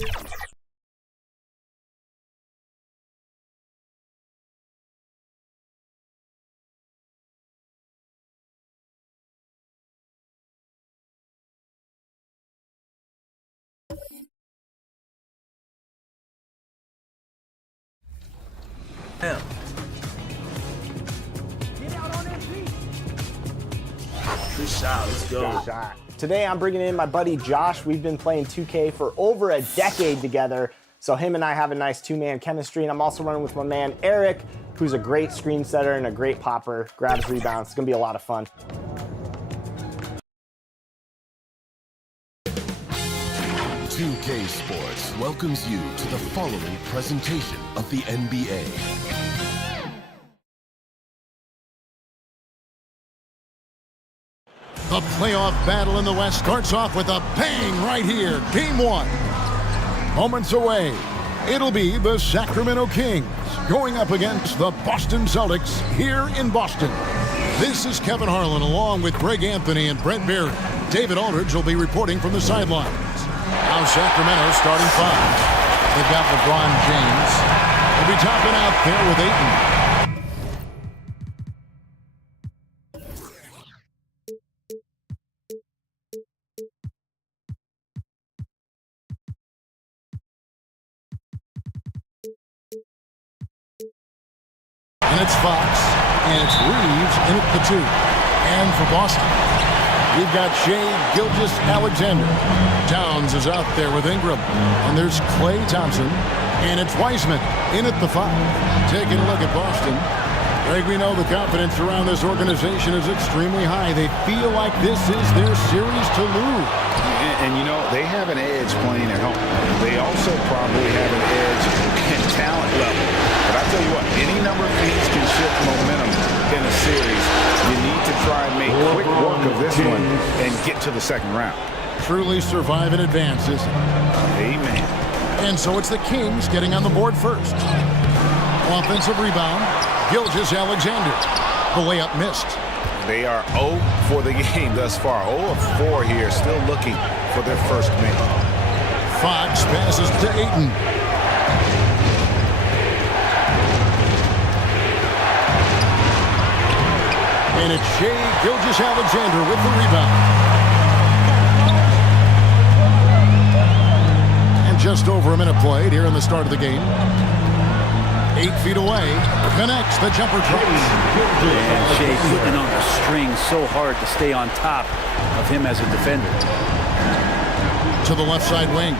Yeah. Good shot, let's go. Today I'm bringing in my buddy Josh. We've been playing 2K for over a decade together, so him and I have a nice two-man chemistry, and I'm also running with my man Eric, who's a great screen setter and a great popper, grabs rebounds. It's gonna be a lot of fun. .2K Sports welcomes you to the following presentation of the NBA. The playoff battle in the West starts off with a bang right here. Game 1. Moments away, it'll be the Sacramento Kings going up against the Boston Celtics here in Boston. This is Kevin Harlan along with Greg Anthony and Brent Berry. David Aldridge will be reporting from the sidelines. Now Sacramento starting 5. They've got LeBron James. They'll be topping out there with Ayton. And it's Fox, and it's Reeves in at the 2. And for Boston, we've got Shai Gilgeous-Alexander. Towns is out there with Ingram. And there's Klay Thompson. And it's Wiseman in at the 5. Taking a look at Boston. Greg, we know the confidence around this organization is extremely high. They feel like this is their series to lose. And you know, they have an edge playing at home. They also probably have an edge in talent level. But I tell you what, any number of things can shift momentum in a series. You need to try and make quick work of this one and get to the second round. Truly survive in advance, isn't it? Amen. And so it's the Kings getting on the board first. Offensive rebound, Gilgeous-Alexander. The layup missed. They are 0 for the game thus far. 0 of 4 here, still looking for their first make. Fox passes to Ayton. And it's Shai Gilgeous-Alexander with the rebound. And just over a minute played here in the start of the game. 8 feet away, connects the jumper drop. And Shai putting on the string so hard to stay on top of him as a defender. To the left side wing.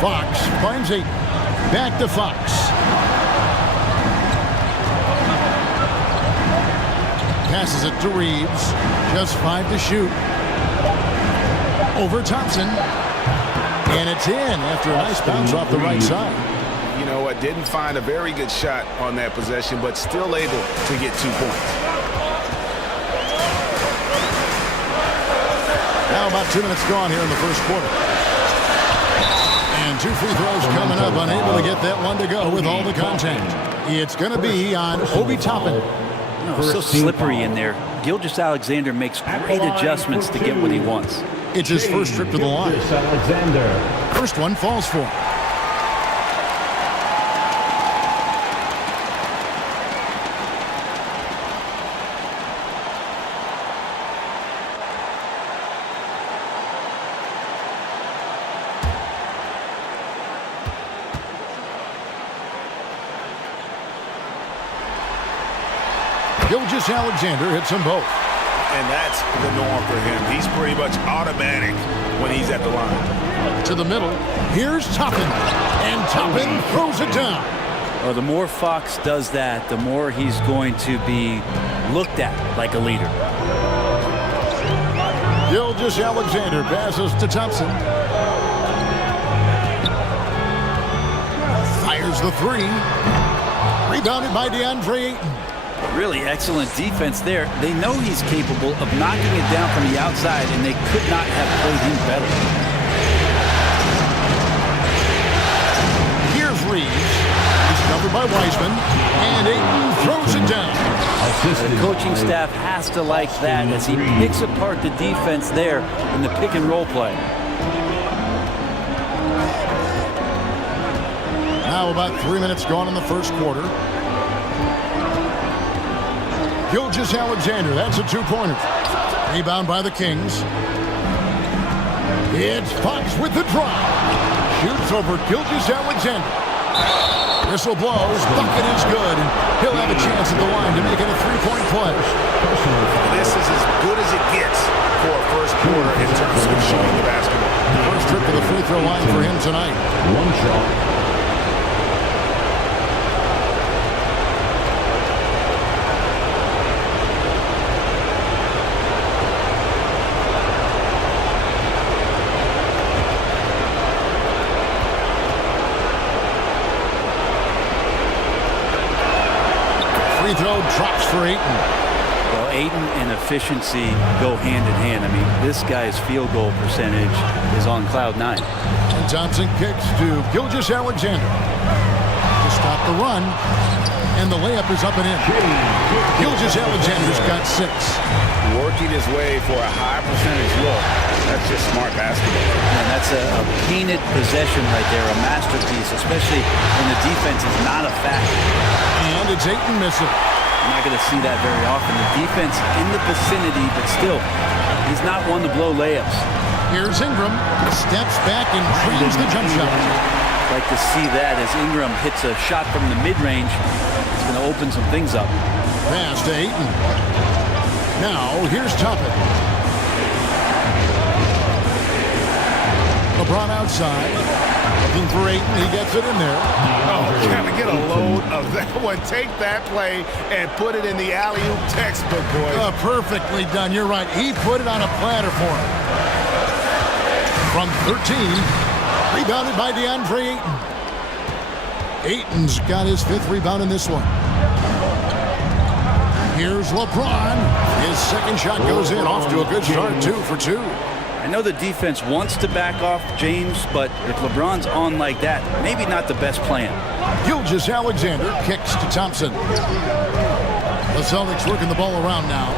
Fox finds Ayton. Back to Fox. Passes it to Reeves. Just 5 to shoot. Over Thompson. And it's in after a nice bounce off the right side. You know what? Didn't find a very good shot on that possession, but still able to get 2 points. Now about 2 minutes gone here in the first quarter. And 2 free throws coming up. Unable to get that one to go with all the contact. It's going to be on Obi Toppin. So slippery in there. Gilgeous-Alexander makes great adjustments to get what he wants. It's his first trip to the line. First one falls for him. Gilgeous-Alexander hits them both. And that's the norm for him. He's pretty much automatic when he's at the line. To the middle. Here's Toppin. And Toppin throws it down. Well, the more Fox does that, the more he's going to be looked at like a leader. Gilgeous-Alexander passes to Thompson. Fires the 3. Rebounded by DeAndre Ayton. Really excellent defense there. They know he's capable of knocking it down from the outside, and they could not have played him better. pressure by Wiseman, and Ayton throws it down. The coaching staff has to like that as he picks apart the defense there in the pick and roll play. Now about 3 minutes gone in the first quarter. Gilgeous-Alexander, that's a two-pointer. Rebound by the Kings. It's Fox with the drive. Shoots over Gilgeous-Alexander. Whistle blows. Bucket is good. And he'll have a chance at the line to make it a three-point play. This is as good as it gets for a first quarter in terms of shooting the basketball. First trip to the free throw line for him tonight. One shot. Free throw drops for Ayton. Well, Ayton and efficiency go hand in hand. I mean, this guy's field goal percentage is on cloud 9. And Thompson kicks to Gilgeous-Alexander to stop the run, and the layup is up and in. Gilgeous-Alexander's got 6. Working his way for a high percentage look. That's just smart basketball. And that's a painted possession right there, a masterpiece, especially when the defense is not a factor. And it's Ayton missing. You're not going to see that very often. The defense in the vicinity, but still, he's not one to blow layups. Here's Ingram. Steps back and creams the jump shot. Like to see that as Ingram hits a shot from the mid-range. It's going to open some things up. Pass to Ayton. Now, here's Toppin. LeBron outside. Looking for Ayton. He gets it in there. Oh, can I get a load of that one? Take that play and put it in the alley-oop textbook, boys. Perfectly done. You're right. He put it on a platter for him. From 13. Rebounded by DeAndre Ayton. Ayton's got his 5th rebound in this one. Here's LeBron. His second shot goes in. Off to a good start. 2 for 2. I know the defense wants to back off James, but if LeBron's on like that, maybe not the best plan. Gilgeous-Alexander kicks to Thompson. The Celtics working the ball around now.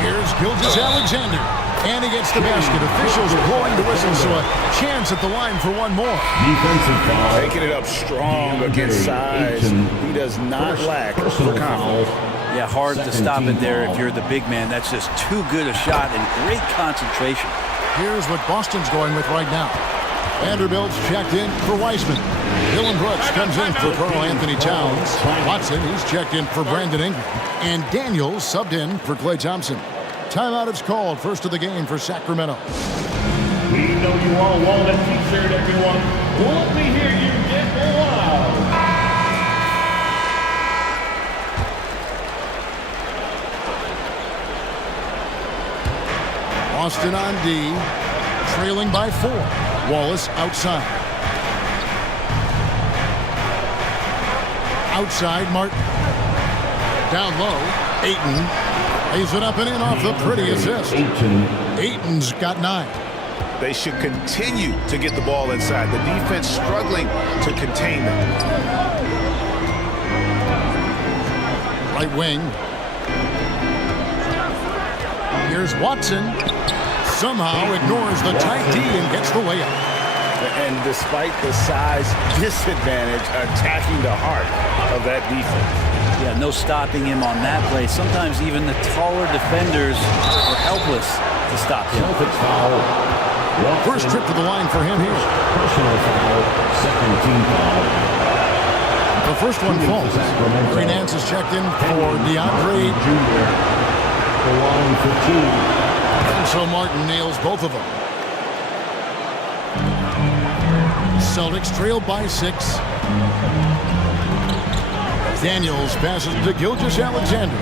Here's Gilgeous-Alexander. And he gets the basket. Officials blowing the whistle, so a chance at the line for one more. Defensive foul. Taking it up strong against size. He does not lack for confidence. Yeah, hard to stop it there if you're the big man. That's just too good a shot and great concentration. Here's what Boston's going with right now. Vanderbilt's checked in for Wiseman. Dylan Brooks comes in for Karl Anthony Towns. Watson, he's checked in for Brandon Ingram. And Daniels subbed in for Klay Thompson. Timeout is called. First of the game for Sacramento. We know you all want a t-shirt, everyone. Won't we hear you get wild? Boston on D, trailing by 4. Wallace outside. Outside, Martin. Down low, Ayton. Lays it up and in off the pretty assist. Ayton's got 9. They should continue to get the ball inside. The defense struggling to contain them. Right wing. Here's Watson. Somehow ignores the tight D and gets the layup. And despite the size disadvantage, attacking the heart of that defense. Yeah, no stopping him on that play. Sometimes even the taller defenders are helpless to stop him. Celtics foul. First trip to the line for him here. Personal foul. Second team foul. The first one falls. Green Nance is checked in for DeAndre Jr. The line for 2. And so Martin nails both of them. Celtics trail by 6. Daniels passes to Gilgeous-Alexander.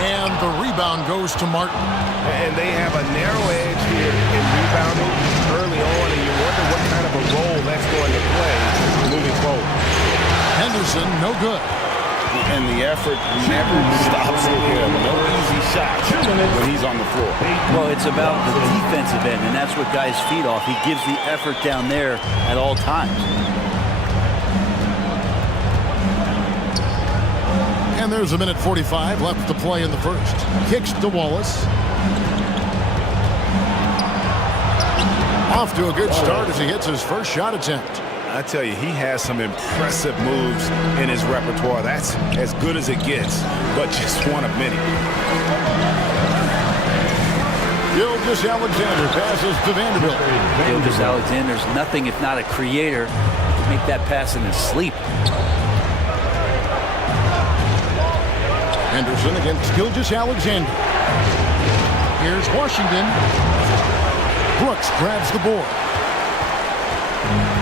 And the rebound goes to Martin. And they have a narrow edge here in rebounding early on, and you wonder what kind of a role that's going to play moving forward. Henderson, no good. And the effort never stops with him. No easy shots when he's on the floor. Well, it's about the defensive end, and that's what guys feed off. He gives the effort down there at all times. And there's a minute 45 left to play in the first. Kicks to Wallace. Off to a good start as he hits his first shot attempt. I tell you, he has some impressive moves in his repertoire. That's as good as it gets, but just one of many. Gilgeous-Alexander passes to Vanderbilt. Gilgeous-Alexander's nothing if not a creator. He can make that pass in his sleep. Henderson against Gilgeous-Alexander. Here's Washington. Brooks grabs the board.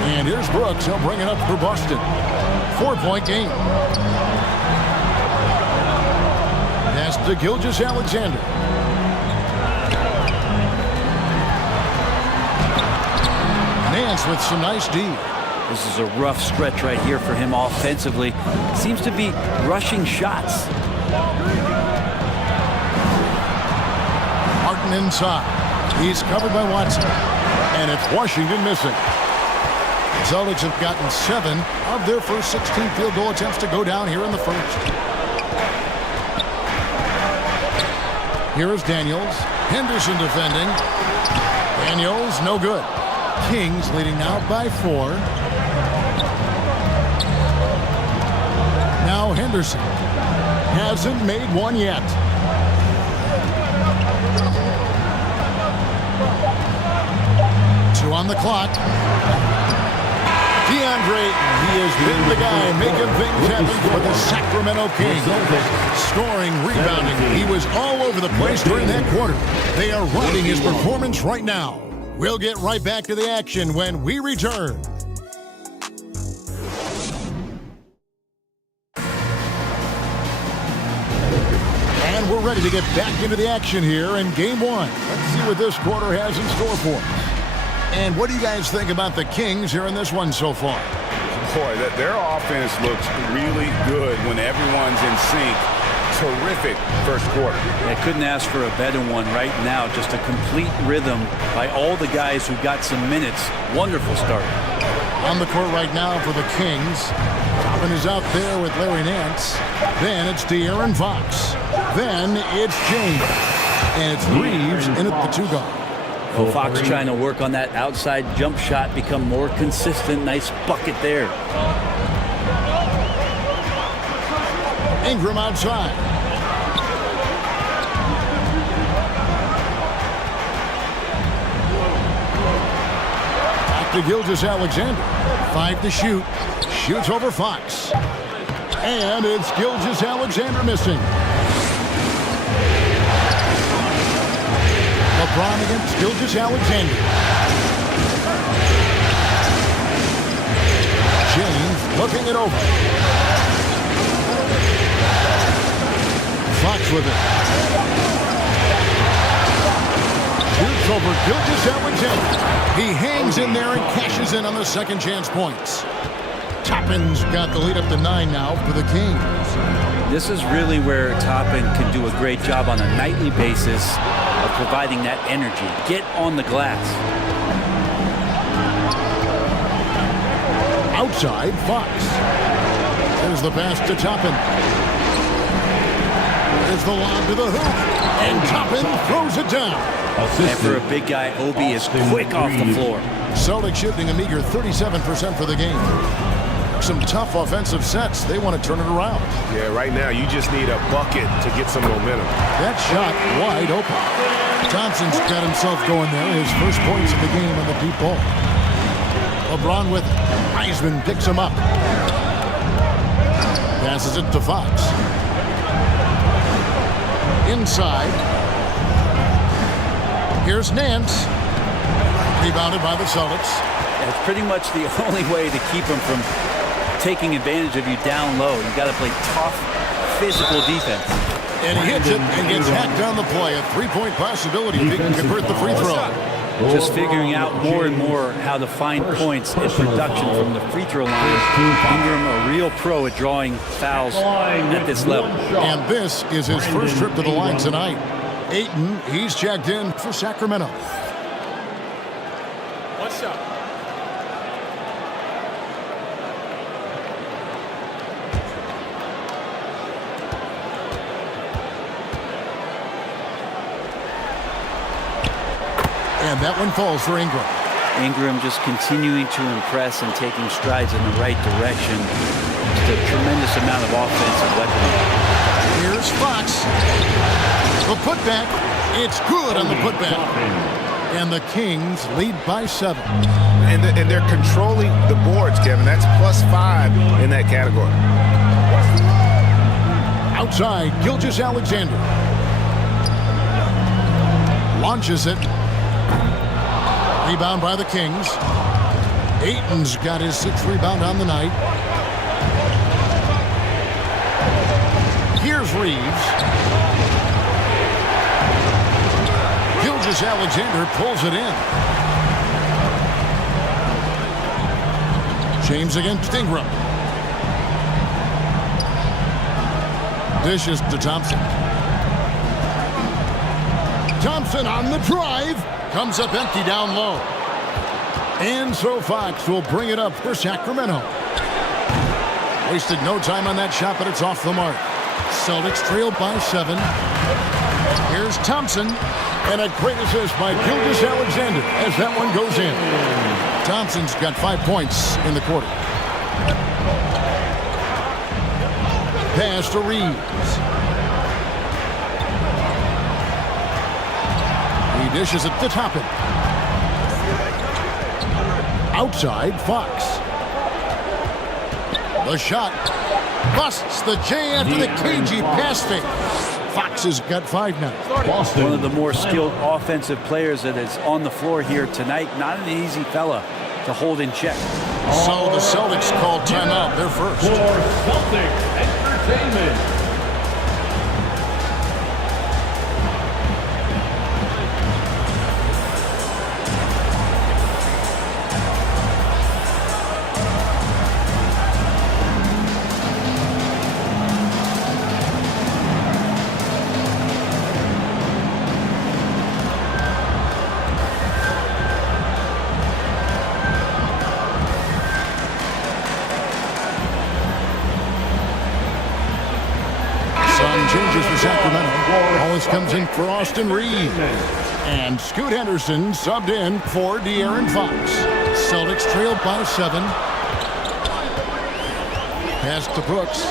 And here's Brooks. He'll bring it up for Boston. 4-point game. Pass to Gilgeous-Alexander. Nance with some nice D. This is a rough stretch right here for him offensively. Seems to be rushing shots. Martin inside. He's covered by Watson. And it's Washington missing. Celtics have gotten 7 of their first 16 field goal attempts to go down here in the first. Here is Daniels. Henderson defending. Daniels, no good. Kings leading now by 4. Now Henderson. Hasn't made one yet. Two on the clock. DeAndre, he has been the guy making things happen for the Sacramento Kings. Scoring, rebounding, he was all over the place during that quarter. They are riding his performance right now. We'll get right back to the action when we return. And we're ready to get back into the action here in Game 1. Let's see what this quarter has in store for us. And what do you guys think about the Kings here in this one so far? Boy, their offense looks really good when everyone's in sync. Terrific first quarter. I couldn't ask for a better one right now. Just a complete rhythm by all the guys who got some minutes. Wonderful start. On the court right now for the Kings. Toppin is out there with Larry Nance. Then it's De'Aaron Fox. Then it's James. And it's Reeves in at the 2 guard. Well, Fox trying to work on that outside jump shot, become more consistent. Nice bucket there. Ingram outside. Back to Gilgeous-Alexander. 5 to shoot. Shoots over Fox. And it's Gilgeous-Alexander missing. LeBron against Gilgeous-Alexander. James looking it over. Fox with it. Shoots over Gilgeous-Alexander. He hangs in there and cashes in on the second chance points. Toppin's got the lead up to 9 now for the Kings. This is really where Toppin can do a great job on a nightly basis of providing that energy. Get on the glass. Outside, Fox. There's the pass to Toppin. There's the lob to the hoop. And Toppin throws it down. And for a big guy, Obi is quick off the floor. Celtics shooting a meager 37% for the game. Some tough offensive sets. They want to turn it around. Yeah, right now you just need a bucket to get some momentum. That shot wide open. Thompson's got himself going there. His first points of the game on the deep ball. LeBron with it. Heisman picks him up. Passes it to Fox. Inside. Here's Nance. Rebounded by the Celtics. It's pretty much the only way to keep him from taking advantage of you down low. You got to play tough, physical defense. And he hits it and gets hacked on the play. A 3-point possibility if he can convert the free throw. just figuring out more and more how to find points and production from the free throw line. Ingram, a real pro at drawing fouls at this level. And this is his first trip to the line tonight. Ayton, he's checked in for Sacramento. What's up? And that one falls for Ingram. Ingram just continuing to impress and taking strides in the right direction. Just a tremendous amount of offensive weaponry. Here's Fox. The putback. It's good on the putback. And the Kings lead by 7. And they're controlling the boards, Kevin. That's +5 in that category. Outside, Gilgeous-Alexander. Launches it. Rebound by the Kings. Ayton's got his 6th rebound on the night. Here's Reeves. Gilgeous-Alexander pulls it in. James against Ingram. Dishes to Thompson. Thompson on the drive. Comes up empty down low. And so Fox will bring it up for Sacramento. Wasted no time on that shot, but it's off the mark. Celtics trail by 7. Here's Thompson. And a great assist by Gilgeous-Alexander as that one goes in. Thompson's got 5 points in the quarter. Pass to Reeves. He dishes it to Toppin. Outside, Fox. The shot busts the J after the cagey pass fake. Fox has got 5 now. One of the more skilled offensive players that is on the floor here tonight. Not an easy fella to hold in check. So the Celtics called timeout. They're first. For Celtic Entertainment. Changes for Sacramento. Wallace comes in for Austin Reeves. And Scoot Henderson subbed in for De'Aaron Fox. Celtics trail by 7. Pass to Brooks.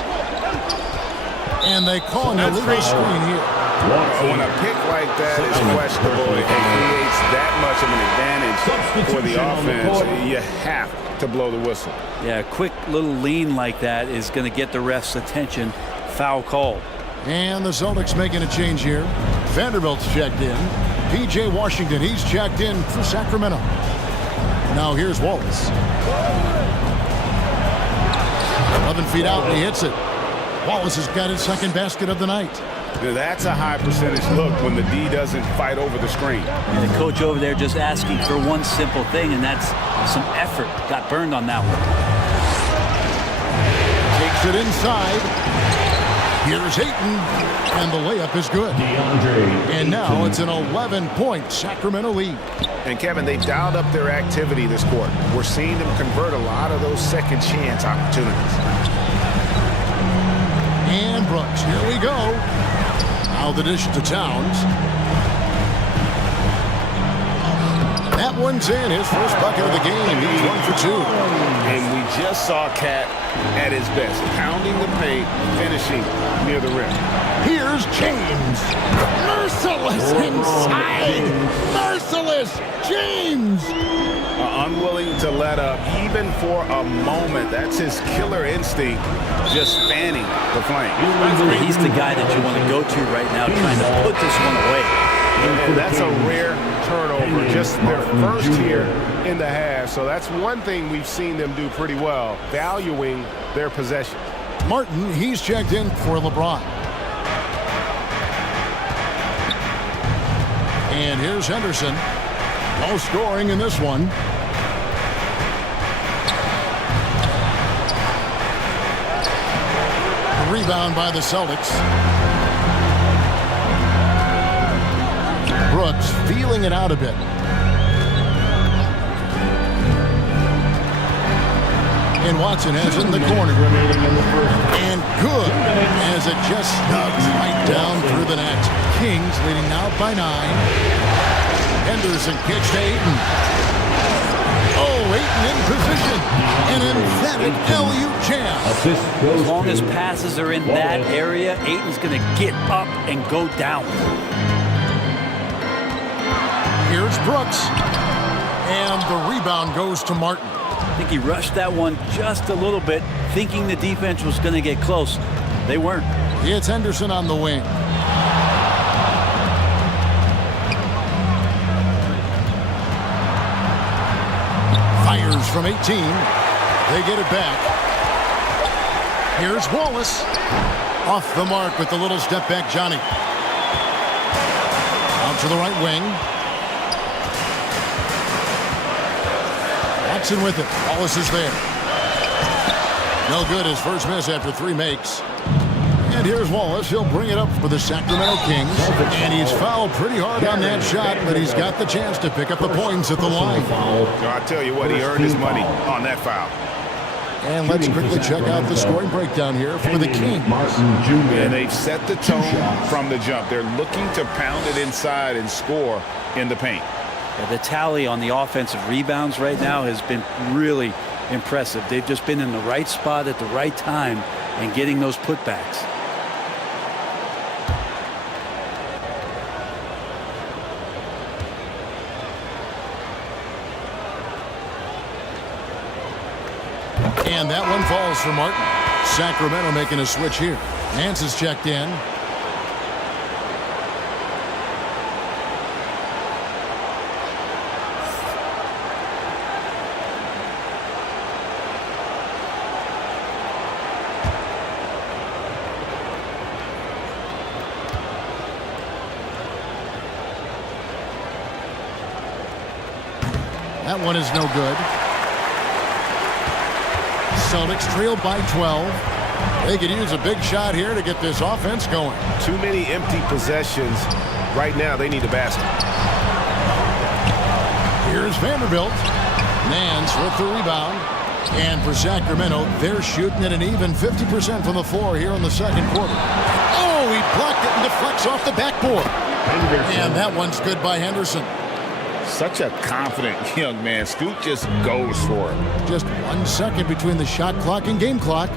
And they call an illegal screen here. When a pick like that is questionable, it creates that much of an advantage for the offense. You have to blow the whistle. Yeah, a quick little lean like that is going to get the ref's attention. Foul called. And the Celtics making a change here. Vanderbilt's checked in. P.J. Washington, he's checked in for Sacramento. Now here's Wallace. 11 feet out, and he hits it. Wallace has got his 2nd basket of the night. That's a high percentage look when the D doesn't fight over the screen. And the coach over there just asking for one simple thing, and that's some effort. Got burned on that one. Takes it inside. Here's Ayton, and the layup is good. And now it's an 11-point Sacramento lead. And Kevin, they've dialed up their activity this quarter. We're seeing them convert a lot of those second chance opportunities. And Brooks, here we go. Now the dish to Towns. That one's in, his first bucket of the game. He's 1 for 2. And we just saw Cat at his best, pounding the paint, finishing near the rim. Here's James. Merciless inside. Merciless James. Unwilling to let up even for a moment. That's his killer instinct, just fanning the flame. He's the guy that you want to go to right now, trying to put this one away. And that's a rare turnover, just their first here in the half. So that's one thing we've seen them do pretty well, valuing their possession. Martin, he's checked in for LeBron. And here's Henderson. No scoring in this one. Rebound by the Celtics. Brooks feeling it out a bit. And Watson has it in the corner. And good, as it just snugs right down through the net. Kings leading now by 9. Henderson pitched to Ayton. Oh, Ayton in position. An emphatic LU jam. As long as passes are in that area, Ayton's going to get up and go down. Here's Brooks. And the rebound goes to Martin. I think he rushed that one just a little bit, thinking the defense was going to get close. They weren't. It's Henderson on the wing. Fires from 18. They get it back. Here's Wallace. Off the mark with the little step back, Johnny. Out to the right wing. Watson with it. Wallace is there. No good. His first miss after 3 makes. And here's Wallace. He'll bring it up for the Sacramento Kings. And he's fouled pretty hard on that shot, but he's got the chance to pick up the points at the line. I tell you what, he earned his money on that foul. And let's quickly check out the scoring breakdown here for the Kings. And they've set the tone from the jump. They're looking to pound it inside and score in the paint. Yeah, the tally on the offensive rebounds right now has been really impressive. They've just been in the right spot at the right time and getting those putbacks. And that one falls for Martin. Sacramento making a switch here. Nance is checked in. That one is no good. Celtics trail by 12. They could use a big shot here to get this offense going. Too many empty possessions. Right now, they need a basket. Here's Vanderbilt. Nance with the rebound. And for Sacramento, they're shooting at an even 50% from the floor here in the second quarter. Oh, he blocked it and deflects off the backboard. And that one's good by Henderson. Such a confident young man. Scoot just goes for it. Just 1 second between the shot clock and game clock.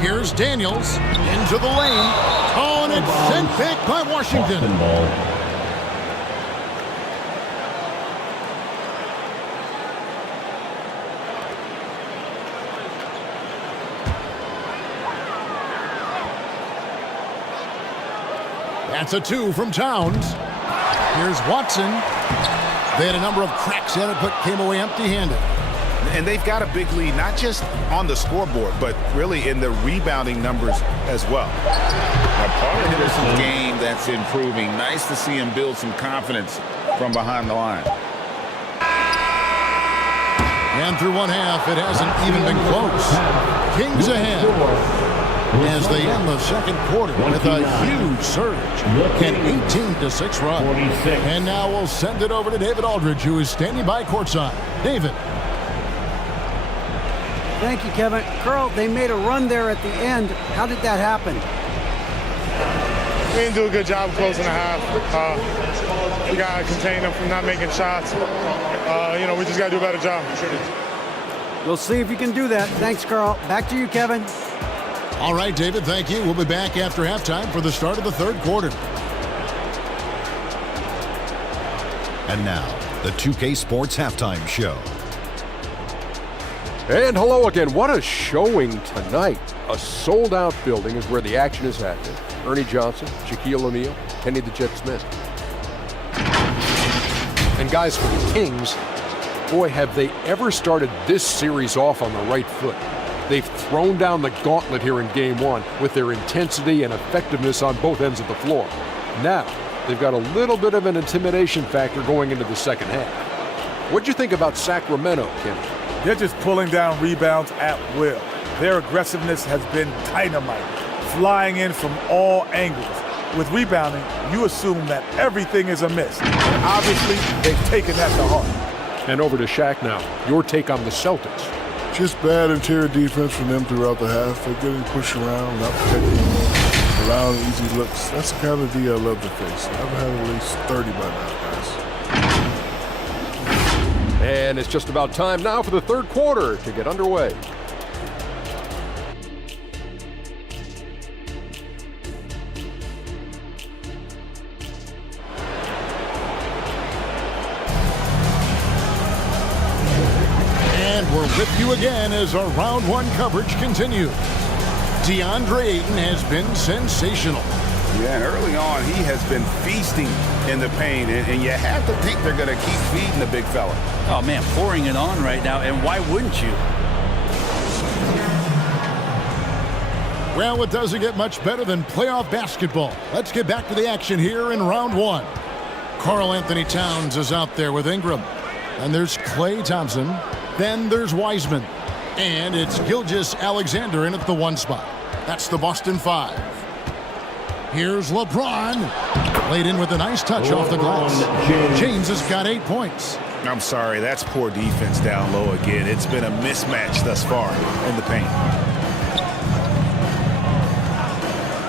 Here's Daniels into the lane. Oh, and it's sent back by Washington. That's a 2 from Towns. Here's Watson. They had a number of cracks at it, but came away empty-handed. And they've got a big lead, not just on the scoreboard, but really in the rebounding numbers as well. Now, part of Henderson's game that's improving. Nice to see him build some confidence from behind the line. And through one half, it hasn't even been close. Kings ahead as they end the second quarter with a huge surge. An 18-6 run. And now we'll send it over to David Aldridge, who is standing by courtside. David. Thank you, Kevin. Carl, they made a run there at the end. How did that happen? We didn't do a good job closing the half. We got to contain them from not making shots. We just got to do a better job. We'll see if you can do that. Thanks, Carl. Back to you, Kevin. All right, David, thank you. We'll be back after halftime for the start of the third quarter. And now, the 2K Sports Halftime Show. And hello again. What a showing tonight. A sold-out building is where the action is happening. Ernie Johnson, Shaquille O'Neal, Kenny the Jet Smith. And guys, for the Kings, boy, have they ever started this series off on the right foot. They've thrown down the gauntlet here in Game 1 with their intensity and effectiveness on both ends of the floor. Now, They've got a little bit of an intimidation factor going into the second half. What'd you think about Sacramento, Kim? They're just pulling down rebounds at will. Their aggressiveness has been dynamite, flying in from all angles. With rebounding, you assume that everything is amiss. And obviously, they've taken that to heart. And over to Shaq now. Your take on the Celtics. Just bad interior defense from them throughout the half. They're getting pushed around, not protecting, allowing easy looks. That's the kind of D I love to face. I've had at least 30 by now, guys. And it's just about time now for the third quarter to get underway. We're with you again as our round one coverage continues. DeAndre Ayton has been sensational. Yeah, and early on, he has been feasting in the paint, and you have to think they're going to keep feeding the big fella. Oh, man, pouring it on right now, and why wouldn't you? Well, it doesn't get much better than playoff basketball. Let's get back to the action here in round one. Karl Anthony Towns is out there with Ingram. And there's Klay Thompson. Then there's Wiseman. And it's Gilgeous-Alexander in at the 1 spot. That's the Boston 5. Here's LeBron. Laid in with a nice touch off the glass. James has got 8 points. I'm sorry, that's poor defense down low again. It's been a mismatch thus far in the paint.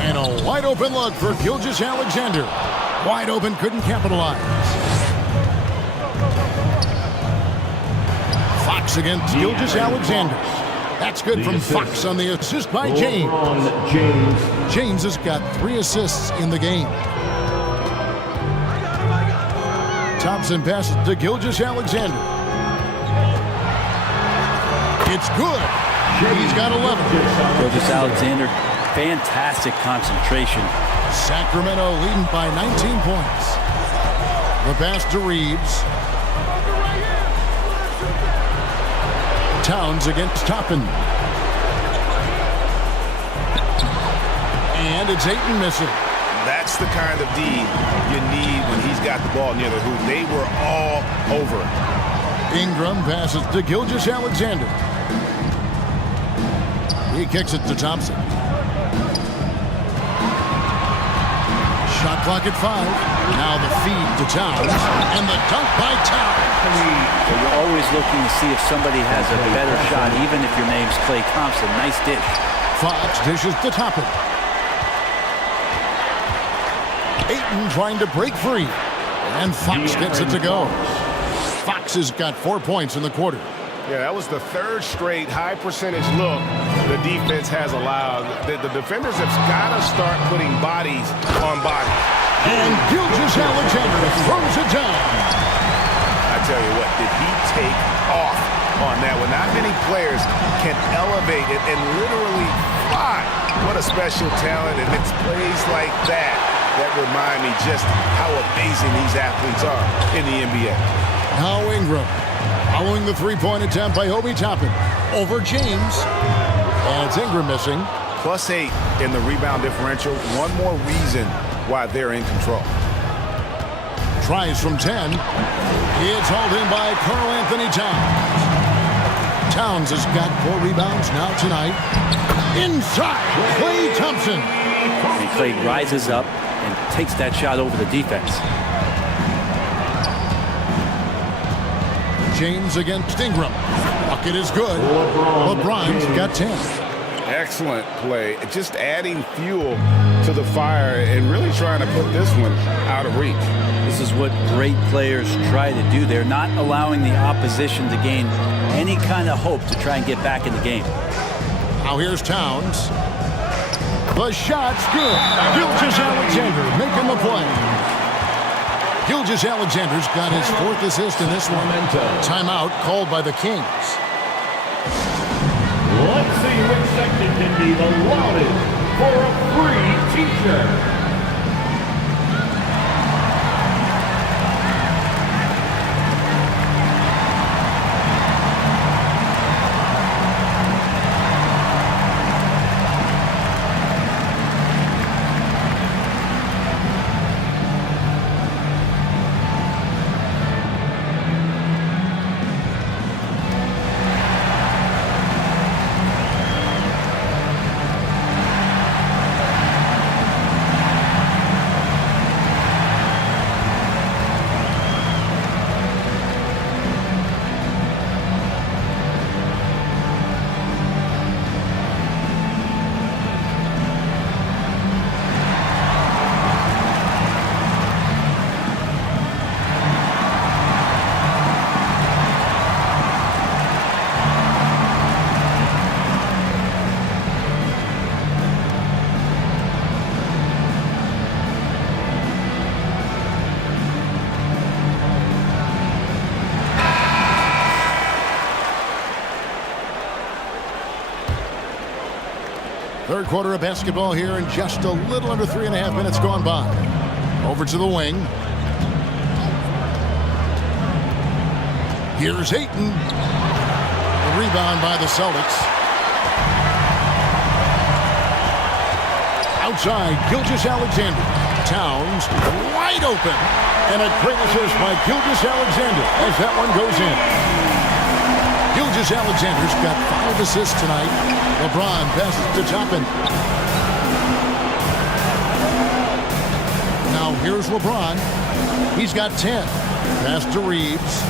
And a wide open look for Gilgeous-Alexander. Wide open, couldn't capitalize. Fox against Gilgeous-Alexander. That's good from Fox on the assist by James. James has got 3 assists in the game. Thompson passes to Gilgeous-Alexander. It's good. He's got 11. Gilgeous-Alexander, fantastic concentration. Sacramento leading by 19 points. The pass to Reeves. Towns against Toppin. And it's Ayton missing. That's the kind of D you need when he's got the ball near the hoop. They were all over it. Ingram passes to Gilgeous-Alexander. He kicks it to Thompson. Shot clock at 5. Now the feed to Towns. And the dunk by Towns. So you're always looking to see if somebody has a better shot, even if your name's Klay Thompson. Nice dish. Fox dishes to Toppin. Ayton trying to break free. And Fox gets it to go. Fox has got 4 points in the quarter. Yeah, that was the 3rd straight high percentage look the defense has allowed. The defenders have got to start putting bodies on bodies. And Gilgeous-Alexander throws it down. I tell you what, did he take off on that one? Not many players can elevate it and literally fly. What a special talent, and it's plays like that that remind me just how amazing these athletes are in the NBA. Now Ingram. Following the three-point attempt by Obi Toppin. Over James. And it's Ingram missing. +8 in the rebound differential. One more reason why they're in control. Tries from 10. It's hauled in by Karl Anthony Towns. Towns has got 4 rebounds now tonight. Inside, Klay Thompson. And Klay rises up and takes that shot over the defense. James against Ingram. Bucket is good. LeBron's got 10. Excellent play. Just adding fuel to the fire and really trying to put this one out of reach. This is what great players try to do. They're not allowing the opposition to gain any kind of hope to try and get back in the game. Now here's Towns. The shot's good. Gilgeous-Alexander making the play. Gilgeous-Alexander's got his 4th assist in this one. Timeout called by the Kings. Let's see which section can be the loudest for a free t-shirt. Third quarter of basketball here, and just a little under 3.5 minutes gone by. Over to the wing. Here's Ayton. The rebound by the Celtics. Outside, Gilgeous-Alexander. Towns wide open. And a great assist by Gilgeous-Alexander as that one goes in. Gilgeous-Alexander's got 5 assists tonight. LeBron passes to Toppin. Now here's LeBron. He's got 10. Pass to Reeves.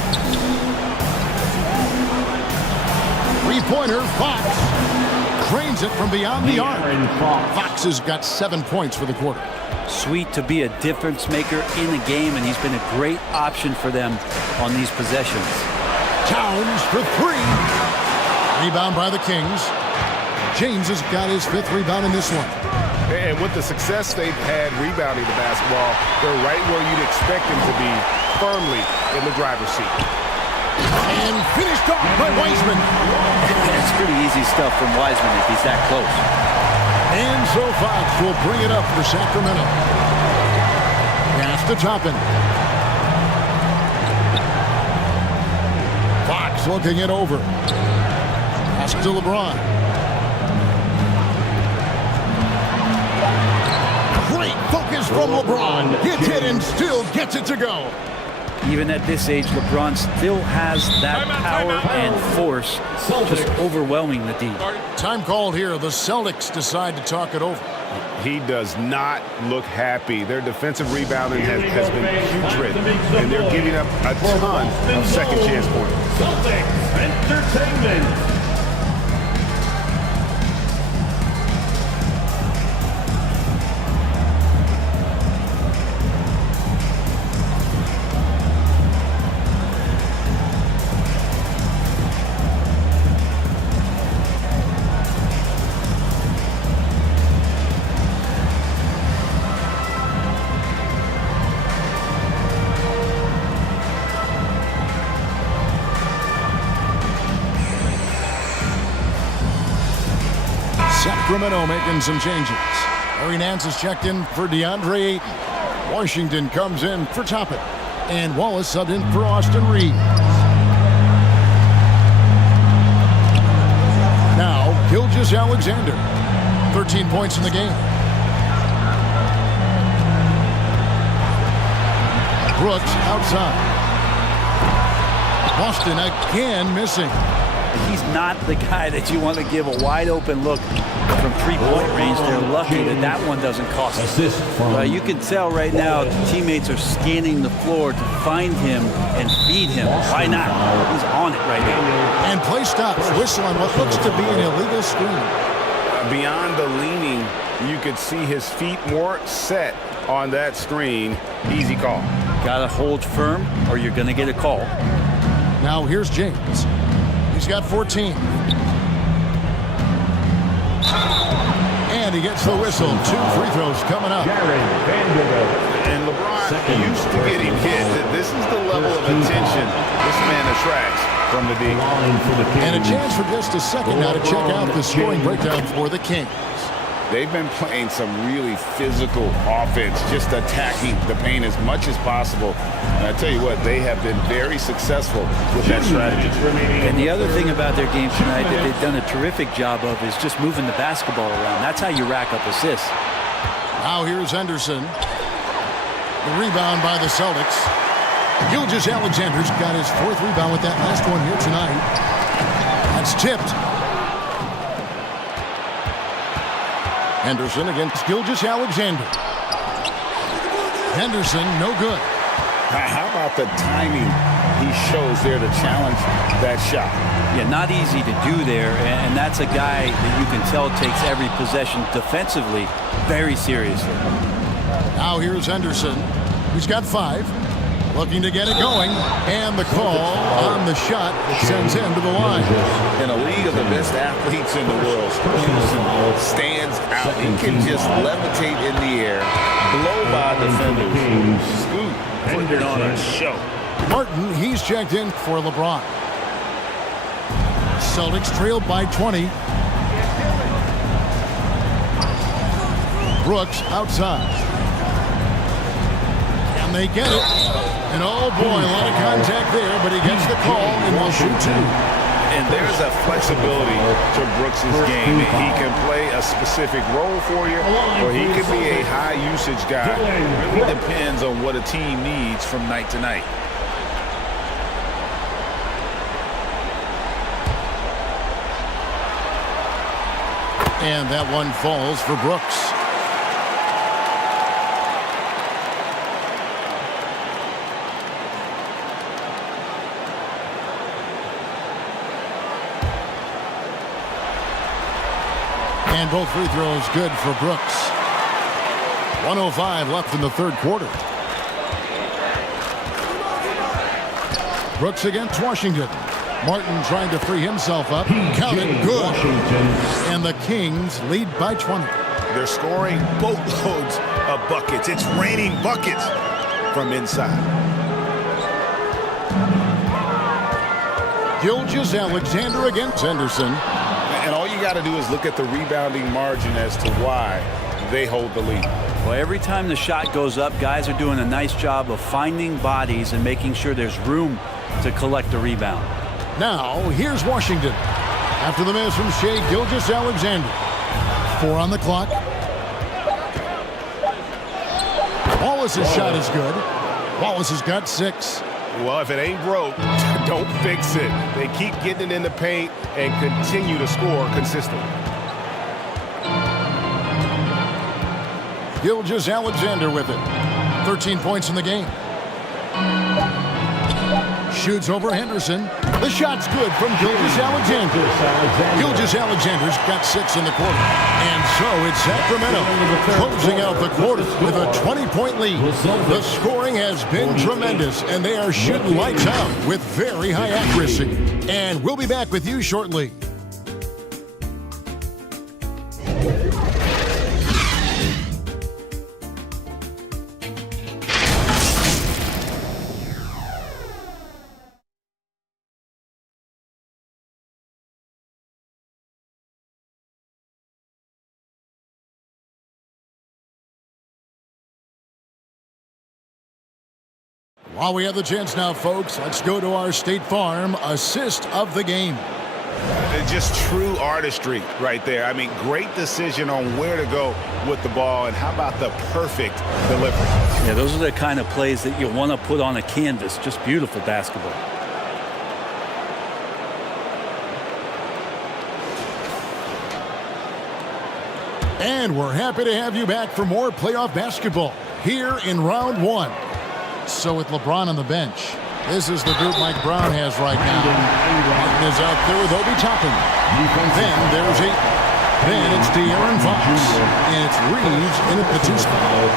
Three-pointer, Fox. Cranes it from beyond the arc. Fox has got 7 points for the quarter. Sweet to be a difference maker in the game, and he's been a great option for them on these possessions. Towns for 3. Rebound by the Kings. James has got his 5th rebound in this one. And with the success they've had rebounding the basketball, they're right where you'd expect them to be, firmly in the driver's seat. And finished off by Wiseman. It's pretty easy stuff from Wiseman if he's that close. And so Fox will bring it up for Sacramento. Pass to Toppin. Fox looking it over. Pass to LeBron. Great focus from LeBron. Hits it and still gets it to go. Even at this age, LeBron still has that power and force, just overwhelming the D. Time called here. The Celtics decide to talk it over. He does not look happy. Their defensive rebounding has been putrid, and they're giving up a ton of second chance points. Celtics Entertainment. Sacramento making some changes. Larry Nance is checked in for DeAndre Ayton. Washington comes in for Toppin. And Wallace subbed in for Austin Reeves. Now, Gilgeous-Alexander. 13 points in the game. Brooks outside. Boston again missing. He's not the guy that you want to give a wide open look from three-point range. They're lucky that that one doesn't cost them. You can tell right now teammates are scanning the floor to find him and feed him. Why not? He's on it right now. And play stops. Whistle on what looks to be an illegal screen. Beyond the leaning, you could see his feet more set on that screen. Easy call. Got to hold firm or you're going to get a call. Now here's James. He's got 14. And he gets the whistle. 2 free throws coming up. And LeBron used to getting hit. This is the level of attention this man attracts from the D. And a chance for just a second now to check out the scoring breakdown for the Kings. They've been playing some really physical offense, just attacking the paint as much as possible. And I tell you what, they have been very successful with that strategy. And the other thing about their game tonight that they've done a terrific job of is just moving the basketball around. That's how you rack up assists. Now here's Henderson. The rebound by the Celtics. Gilgeous-Alexander's got his 4th rebound with that last one here tonight. That's tipped. Henderson against Gilgeous-Alexander. Henderson, no good. How about the timing he shows there to challenge that shot? Yeah, not easy to do there, and that's a guy that you can tell takes every possession defensively very seriously. Now here's Henderson. He's got 5. Looking to get it going. And the call on the shot sends him to the line. In a league of the best athletes in the world, Henderson stands out. He can just levitate in the air, blow by defenders, scoot, put it on a show. Martin, he's checked in for LeBron. Celtics trailed by 20. Brooks outside. And they get it. And oh boy, a lot of contact there, but he gets the call and will shoot two. And there's a flexibility to Brooks' game. He can play a specific role for you, or he could be a high-usage guy. It really depends on what a team needs from night to night. And that one falls for Brooks. And both free throws good for Brooks. 1:05 left in the third quarter. Brooks against Washington. Martin trying to free himself up. Count it, good. And the Kings lead by 20. They're scoring boatloads of buckets. It's raining buckets from inside. Gilgeous-Alexander against Henderson. And all you got to do is look at the rebounding margin as to why they hold the lead. Well, every time the shot goes up, guys are doing a nice job of finding bodies and making sure there's room to collect the rebound. Now, here's Washington. After the miss from Shai Gilgeous-Alexander. 4 on the clock. Wallace's shot is good. Wallace has got 6. Well, if it ain't broke, don't fix it. They keep getting it in the paint and continue to score consistently. Gilgeous-Alexander with it. 13 points in the game. Shoots over Henderson. The shot's good from Gilgeous-Alexander. Gilgeous-Alexander's got 6 in the quarter. And so it's Sacramento closing out the quarter with a 20-point lead. The scoring has been tremendous, and they are shooting lights out with very high accuracy. And we'll be back with you shortly. While we have the chance now, folks, let's go to our State Farm assist of the game. Just true artistry right there. I mean, great decision on where to go with the ball, and how about the perfect delivery? Yeah, those are the kind of plays that you want to put on a canvas. Just beautiful basketball. And we're happy to have you back for more playoff basketball here in round 1. So with LeBron on the bench, this is the group Mike Brown has right now. Martin is out there with Obi Toppin. Then there's 8. Then it's De'Aaron Fox. And it's Reeves in at the 2 spot.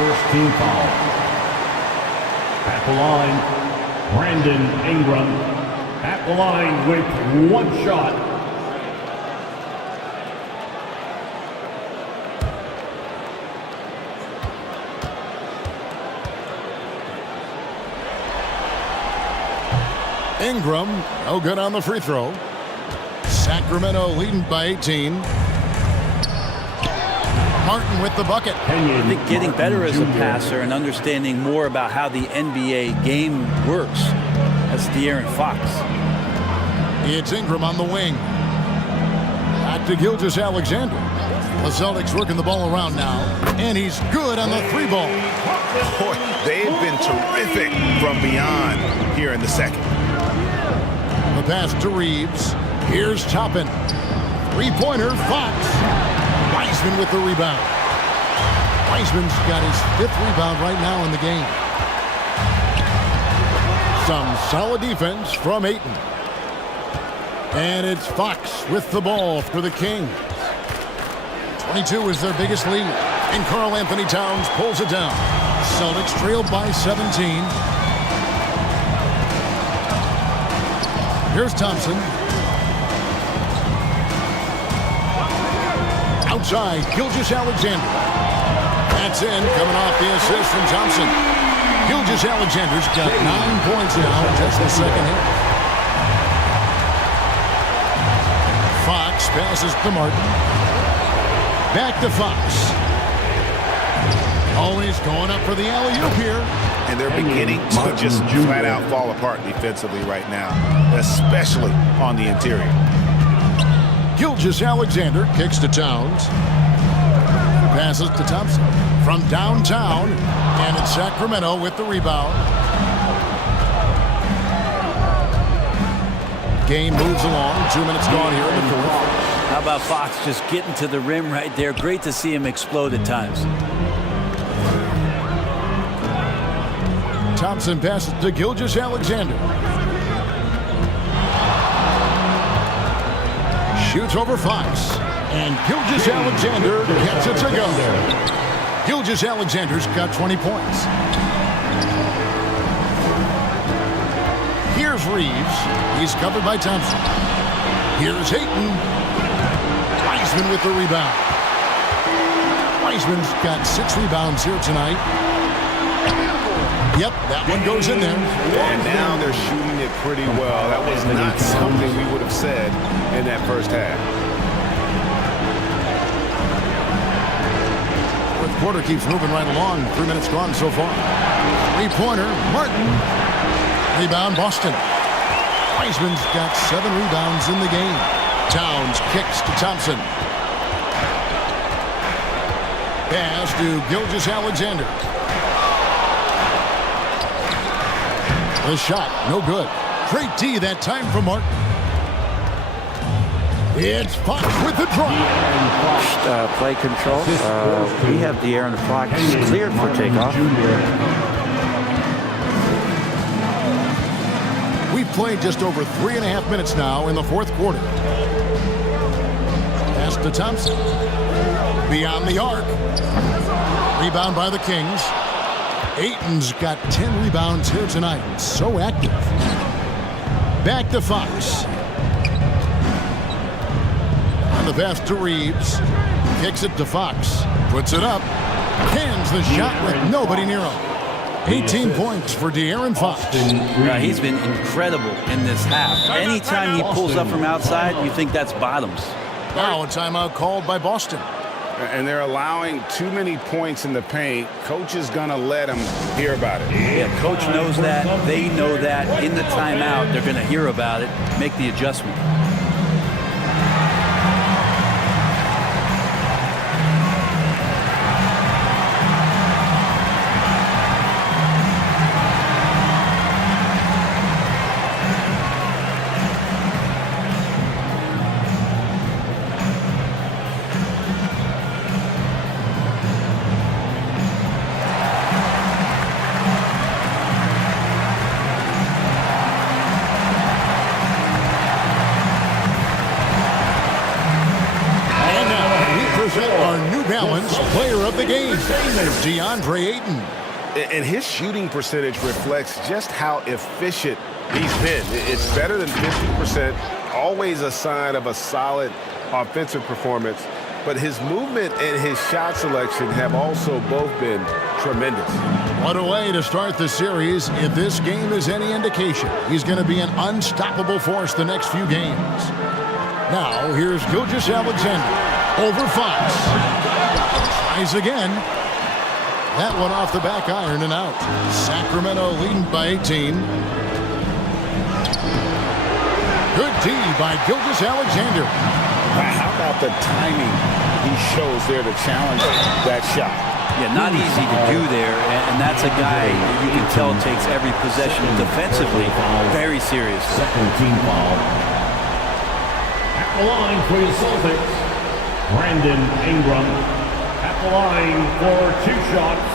First team foul. At the line, Brandon Ingram. At the line with 1 shot. Ingram, no good on the free throw. Sacramento leading by 18. Martin with the bucket. I think getting better as a passer and understanding more about how the NBA game works. That's De'Aaron Fox. It's Ingram on the wing. Back to Gilgeous-Alexander. The Celtics working the ball around now. And he's good on the 3-ball. Boy, they've been terrific from beyond here in the second. The pass to Reeves. Here's Toppin. 3-pointer, Fox. Wiseman with the rebound. Wiseman's got his 5th rebound right now in the game. Some solid defense from Ayton. And it's Fox with the ball for the Kings. 22 is their biggest lead. And Karl Anthony Towns pulls it down. Celtics trailed by 17. Here's Thompson. Outside, Gilgeous-Alexander. That's in, coming off the assist from Thompson. Gilgeous-Alexander's got 9 points now, just the second hit. Fox passes to Martin. Back to Fox. Always going up for the alley-oop here. And they're beginning to just flat out fall apart defensively right now, especially on the interior. Gilgeous-Alexander kicks to Towns. Passes to Thompson from downtown, and it's Sacramento with the rebound. Game moves along. 2 minutes gone here in the fourth. How about Fox just getting to the rim right there? Great to see him explode at times. Thompson passes to Gilgeous-Alexander. Shoots over Fox. And Gilgeous-Alexander gets it to go. Gilgeous-Alexander's got 20 points. Here's Reeves. He's covered by Thompson. Here's Ayton. Wiseman with the rebound. Wiseman's got 6 rebounds here tonight. Yep, that one goes in there. And now they're shooting it pretty well. That was not something we would have said in that first half. Fourth quarter keeps moving right along. 3 minutes gone so far. Three-pointer, Martin. Rebound, Boston. Wiseman's got 7 rebounds in the game. Towns kicks to Thompson. Pass to Gilgeous-Alexander. The shot, no good. Great D that time from Martin. It's Fox with the draw. Play control. We have De'Aaron Fox cleared for takeoff. We've played just over 3.5 minutes now in the fourth quarter. Pass to Thompson. Beyond the arc. Rebound by the Kings. Ayton's got 10 rebounds here tonight. So active. Back to Fox. On the pass to Reeves. Kicks it to Fox. Puts it up. Cans the shot with nobody near him. 18 points for De'Aaron Fox. He's been incredible in this half. Anytime he pulls up from outside, you think that's bottoms. Now a timeout called by Boston. And they're allowing too many points in the paint. Coach is going to let them hear about it. Yeah, coach knows that. They know that. In the timeout, they're going to hear about it, make the adjustment. Our New Balance player of the game, DeAndre Ayton. And his shooting percentage reflects just how efficient he's been. It's better than 50%, always a sign of a solid offensive performance. But his movement and his shot selection have also both been tremendous. What a way to start the series. If this game is any indication, he's going to be an unstoppable force the next few games. Now, here's Gilgeous-Alexander. Over Fox. Tries again. That one off the back iron and out. Sacramento leading by 18. Good D by Gilgeous-Alexander. How about the timing he shows there to challenge that shot? Yeah, not easy to do there, and that's a guy you can tell takes every possession defensively very seriously. Second team foul. At the line for the Celtics, Brandon Ingram. At the line for 2 shots.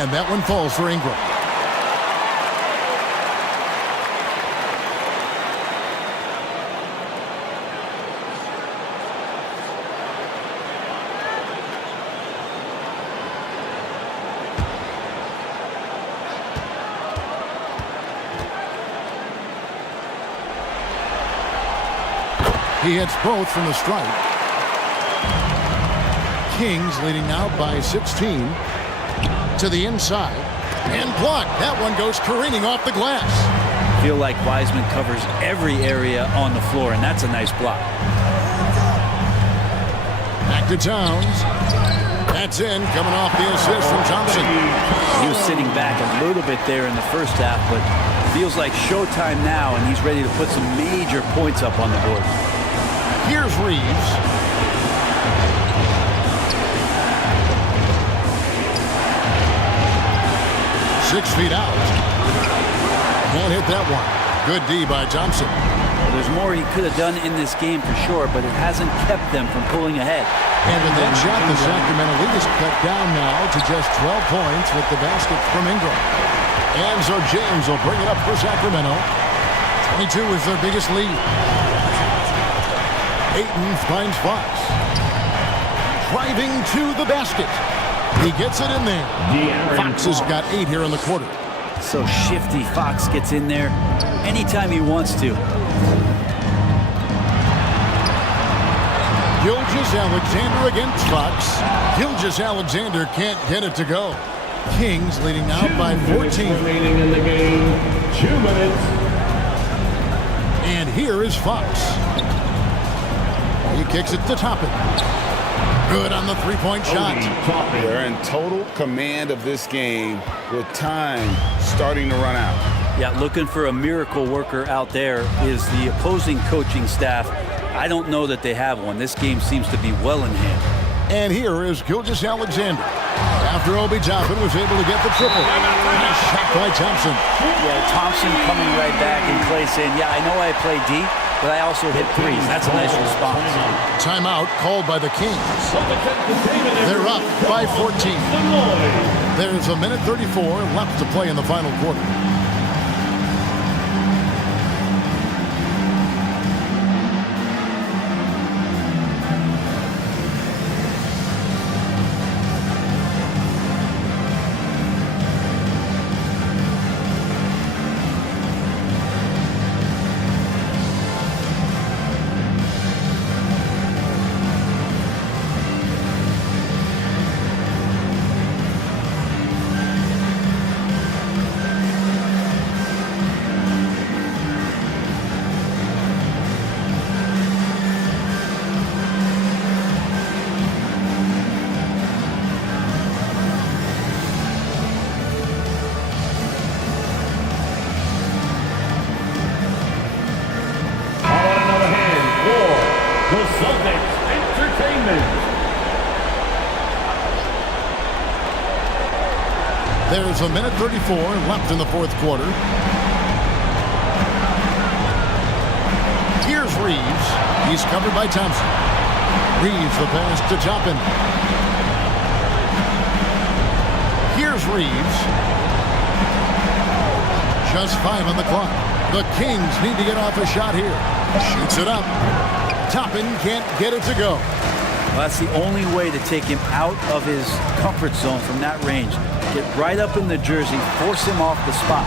And that one falls for Ingram. He hits both from the stripe. Kings leading now by 16. To the inside. And blocked. That one goes careening off the glass. I feel like Wiseman covers every area on the floor, and that's a nice block. Back to Towns. That's in, coming off the assist from Thompson. He was sitting back a little bit there in the first half, but feels like showtime now, and he's ready to put some major points up on the board. Here's Reeves. Six feet out. Can't hit that one. Good D by Thompson. Well, there's more he could have done in this game for sure, but it hasn't kept them from pulling ahead. And with that shot, the Sacramento lead is cut down now to just 12 points with the basket from Ingram. And so James will bring it up for Sacramento. 22 is their biggest lead. Ayton finds Fox. Driving to the basket. He gets it in there. Fox has got 8 here in the quarter. So shifty. Fox gets in there anytime he wants to. Gilgeous-Alexander against Fox. Gilgeous-Alexander can't get it to go. Kings leading now by 14. Remaining in the game. 2 minutes. And here is Fox. He kicks it to Toppin. Good on the three-point shot. They're in total command of this game with time starting to run out. Yeah, looking for a miracle worker out there is the opposing coaching staff. I don't know that they have one. This game seems to be well in hand. And here is Gilgeous-Alexander. After Obi Toppin was able to get the triple. Nice shot by Thompson. Yeah, Thompson coming right back and Clay saying, yeah, I know I play D, but I also hit threes. That's a nice response. Timeout called by the Kings. They're up by 14. There's a minute 34 left to play in the final quarter. There's a minute 34 left in the fourth quarter. Here's Reeves. He's covered by Thompson. Reeves the pass to Toppin. Here's Reeves. Just 5 on the clock. The Kings need to get off a shot here. Shoots it up. Toppin can't get it to go. Well, that's the only way to take him out of his comfort zone from that range. Get right up in the jersey, force him off the spot.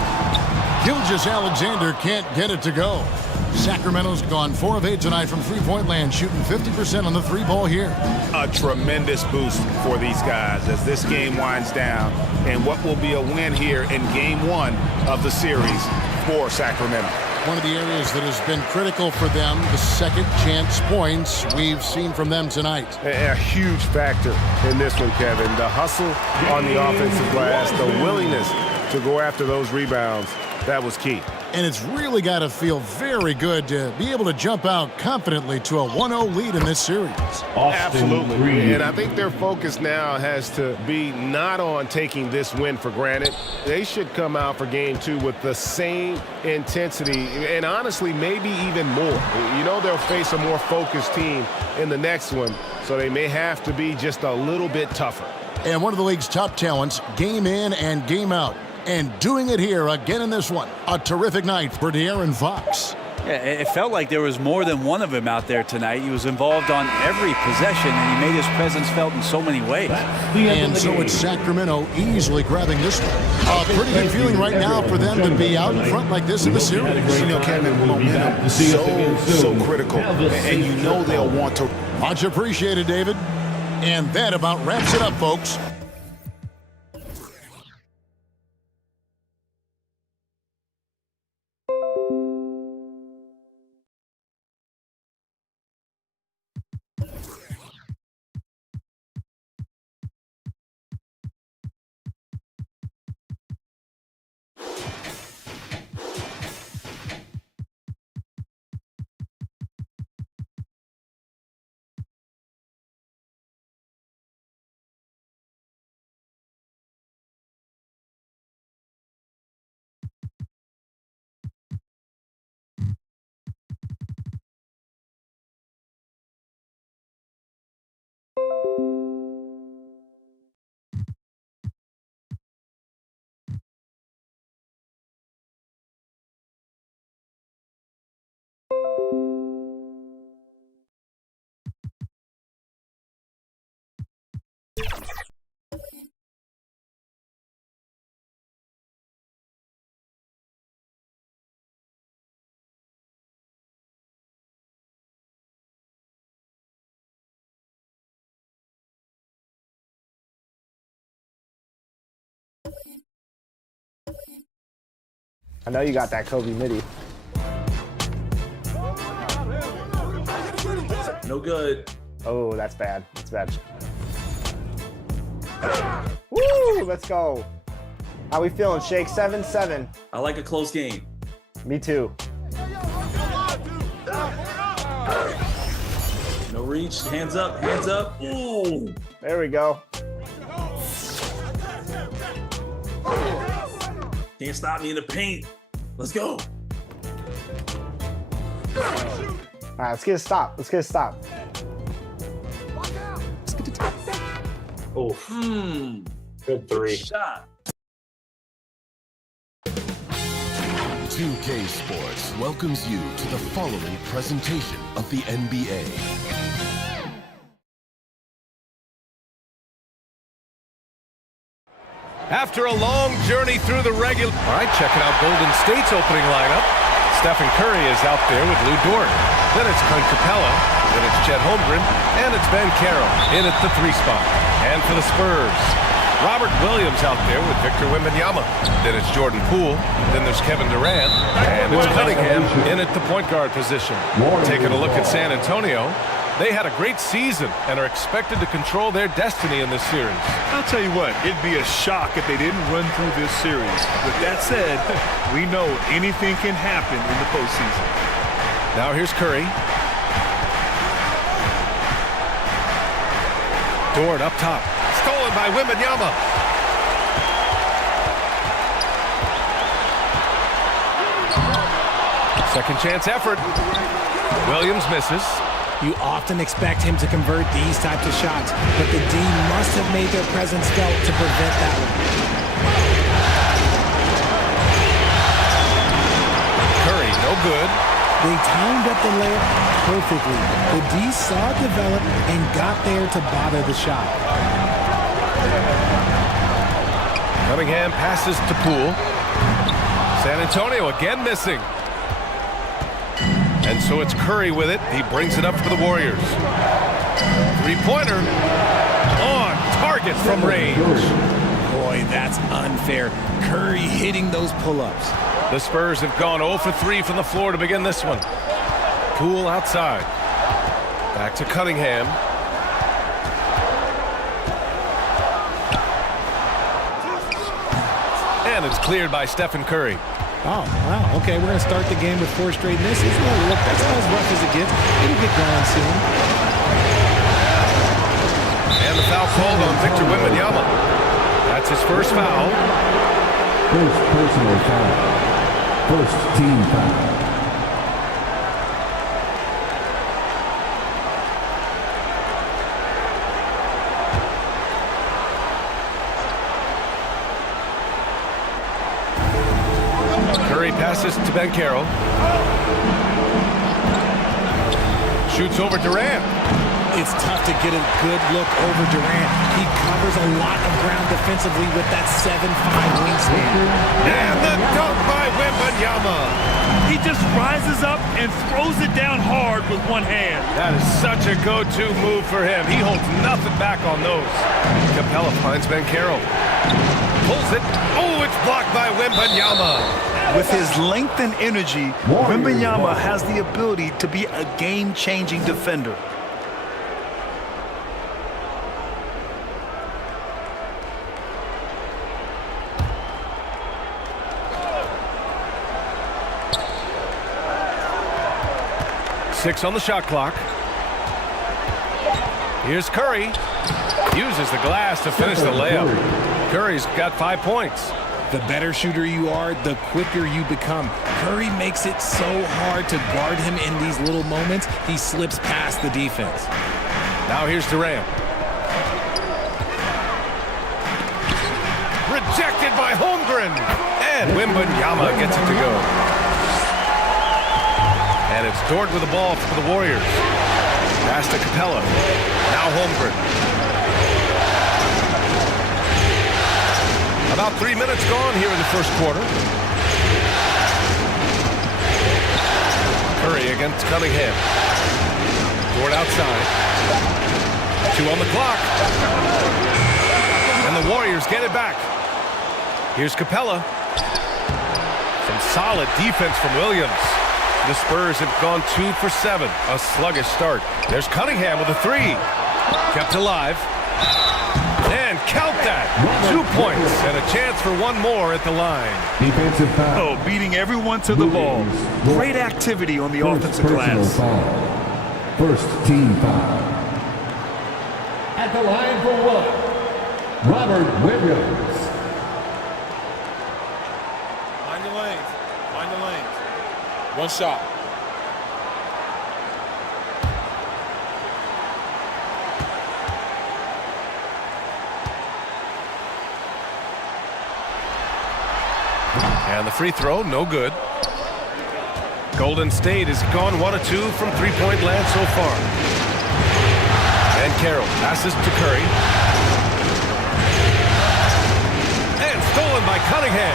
Gilgeous-Alexander can't get it to go. Sacramento's gone 4 of 8 tonight from three-point land, shooting 50% on the three ball here. A tremendous boost for these guys as this game winds down, and what will be a win here in game 1 of the series for Sacramento. One of the areas that has been critical for them, the second chance points we've seen from them tonight. A huge factor in this one, Kevin. The hustle on the offensive glass, the willingness to go after those rebounds, that was key. And it's really got to feel very good to be able to jump out confidently to a 1-0 lead in this series. Absolutely. And I think their focus now has to be not on taking this win for granted. They should come out for game 2 with the same intensity and honestly maybe even more. You know they'll face a more focused team in the next one, so they may have to be just a little bit tougher. And one of the league's top talents, game in and game out. And doing it here again in this one. A terrific night for De'Aaron Fox. Yeah, it felt like there was more than one of him out there tonight. He was involved on every possession, and he made his presence felt in so many ways. And so it's Sacramento easily grabbing this one. A pretty good feeling right now for them to be out in front like this in the series. You know, Kevin, momentum is so critical, and you know they'll want to. Much appreciated, David. And that about wraps it up, folks. I know you got that Kobe midi. No good. Oh, that's bad. That's bad. Woo! Let's go. How we feeling, Shake? 7-7. I like a close game. Me too. No reach. Hands up. Hands up. Ooh. There we go. Can't stop me in the paint. Let's go. All right, let's get a stop. Let's get a stop. Oh. Good three. Good shot. 2K Sports welcomes you to the following presentation of the NBA. After a long journey through the regular... All right, checking out Golden State's opening lineup. Stephen Curry is out there with Lou Dort. Then it's Clint Capella. Then it's Chet Holmgren. And it's Ben Carroll in at the 3 spot. And for the Spurs, Robert Williams out there with Victor Wembanyama. Then it's Jordan Poole. Then there's Kevin Durant. And it's Cunningham in at the point guard position. Taking a look at San Antonio. They had a great season and are expected to control their destiny in this series. I'll tell you what, it'd be a shock if they didn't run through this series. With that said, we know anything can happen in the postseason. Now here's Curry. Dort up top. Stolen by Wembanyama. Second chance effort. Williams misses. You often expect him to convert these types of shots, but the D must have made their presence felt to prevent that one. Curry, no good. They timed up the layup perfectly. The D saw it develop and got there to bother the shot. Cunningham passes to Poole. San Antonio again missing. And so it's Curry with it. He brings it up for the Warriors. Three-pointer on target from range. Boy, that's unfair. Curry hitting those pull-ups. The Spurs have gone 0 for 3 from the floor to begin this one. Poole outside. Back to Cunningham. And it's cleared by Stephen Curry. Oh, wow. Okay, we're going to start the game with 4 straight misses. Oh, look, that's not as rough as it gets. It'll get going soon. And the foul called on Victor Wembanyama. That's his first foul. First personal foul. First team foul. Curry passes to Ben Carroll. Shoots over Durant. It's tough to get a good look over Durant. He covers a lot of ground defensively with that 7'5" wingspan. And the dunk by Wembanyama. He just rises up and throws it down hard with one hand. That is such a go-to move for him. He holds nothing back on those. Capella finds Ben Carroll. Pulls it. Oh, it's blocked by Wembanyama. With his length and energy, Wembanyama has the ability to be a game-changing defender. Six on the shot clock. Here's Curry. Uses the glass to finish the layup. Curry's got 5 points. The better shooter you are, the quicker you become. Curry makes it so hard to guard him in these little moments. He slips past the defense. Now here's Durant. Rejected by Holmgren. And Wembanyama gets it to go. And it's Dort with the ball for the Warriors. Pass to Capella. Now Holmgren. About 3 minutes gone here in the first quarter. Curry against Cunningham. Dort outside. 2 on the clock. And the Warriors get it back. Here's Capella. Some solid defense from Williams. The Spurs have gone 2 for 7. A sluggish start. There's Cunningham with a 3. Kept alive. And count that. 2 points and a chance for one more at the line. Defensive foul. Oh, beating everyone to the ball. Great activity on the offensive glass. First team foul. At the line for one, Robert Williams. Find the lanes. Find the lanes. One shot. And the free throw, no good. Golden State has gone 1 of 2 from three-point land so far. And Carroll passes to Curry. And stolen by Cunningham.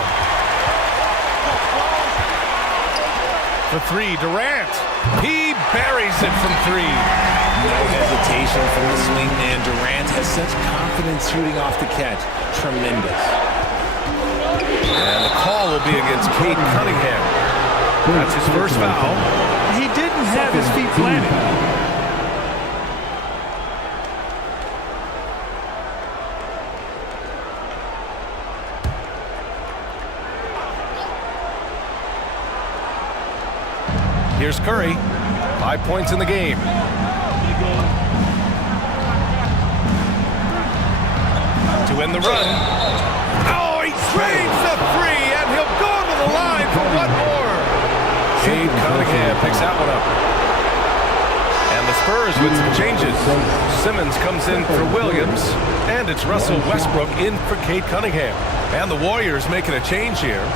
For 3, Durant. He buries it from 3. No hesitation from the swing man. Durant has such confidence shooting off the catch. Tremendous. And the call will be against Cade Cunningham. That's his first foul. He didn't have his feet planted. Here's Curry. 5 points in the game. To end the run. Oh, he drains the 3, and he'll go to the line for one more. Cade Cunningham picks that one up. And the Spurs with some changes. Simmons comes in for Williams, and it's Russell Westbrook in for Cade Cunningham. And the Warriors making a change here.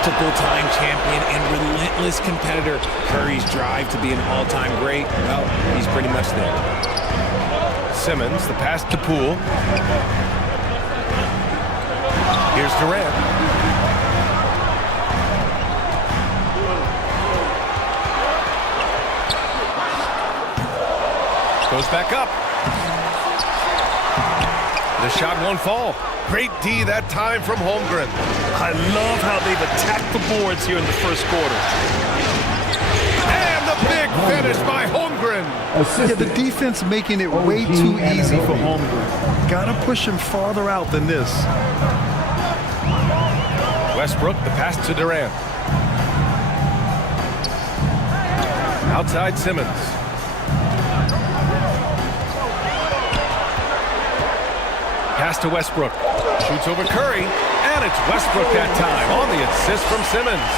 Multiple-time champion and relentless competitor. Curry's drive to be an all-time great, well, he's pretty much there. Simmons, the pass to Poole. Here's Durant. Goes back up. The shot won't fall. Great D that time from Holmgren. I love how they've attacked the boards here in the first quarter. And the big finish by Holmgren. Yeah, the defense making it way too easy for Holmgren. Gotta push him farther out than this. Westbrook, the pass to Durant. Outside Simmons. Pass to Westbrook. Shoots over Curry. And it's Westbrook that time on the assist from Simmons.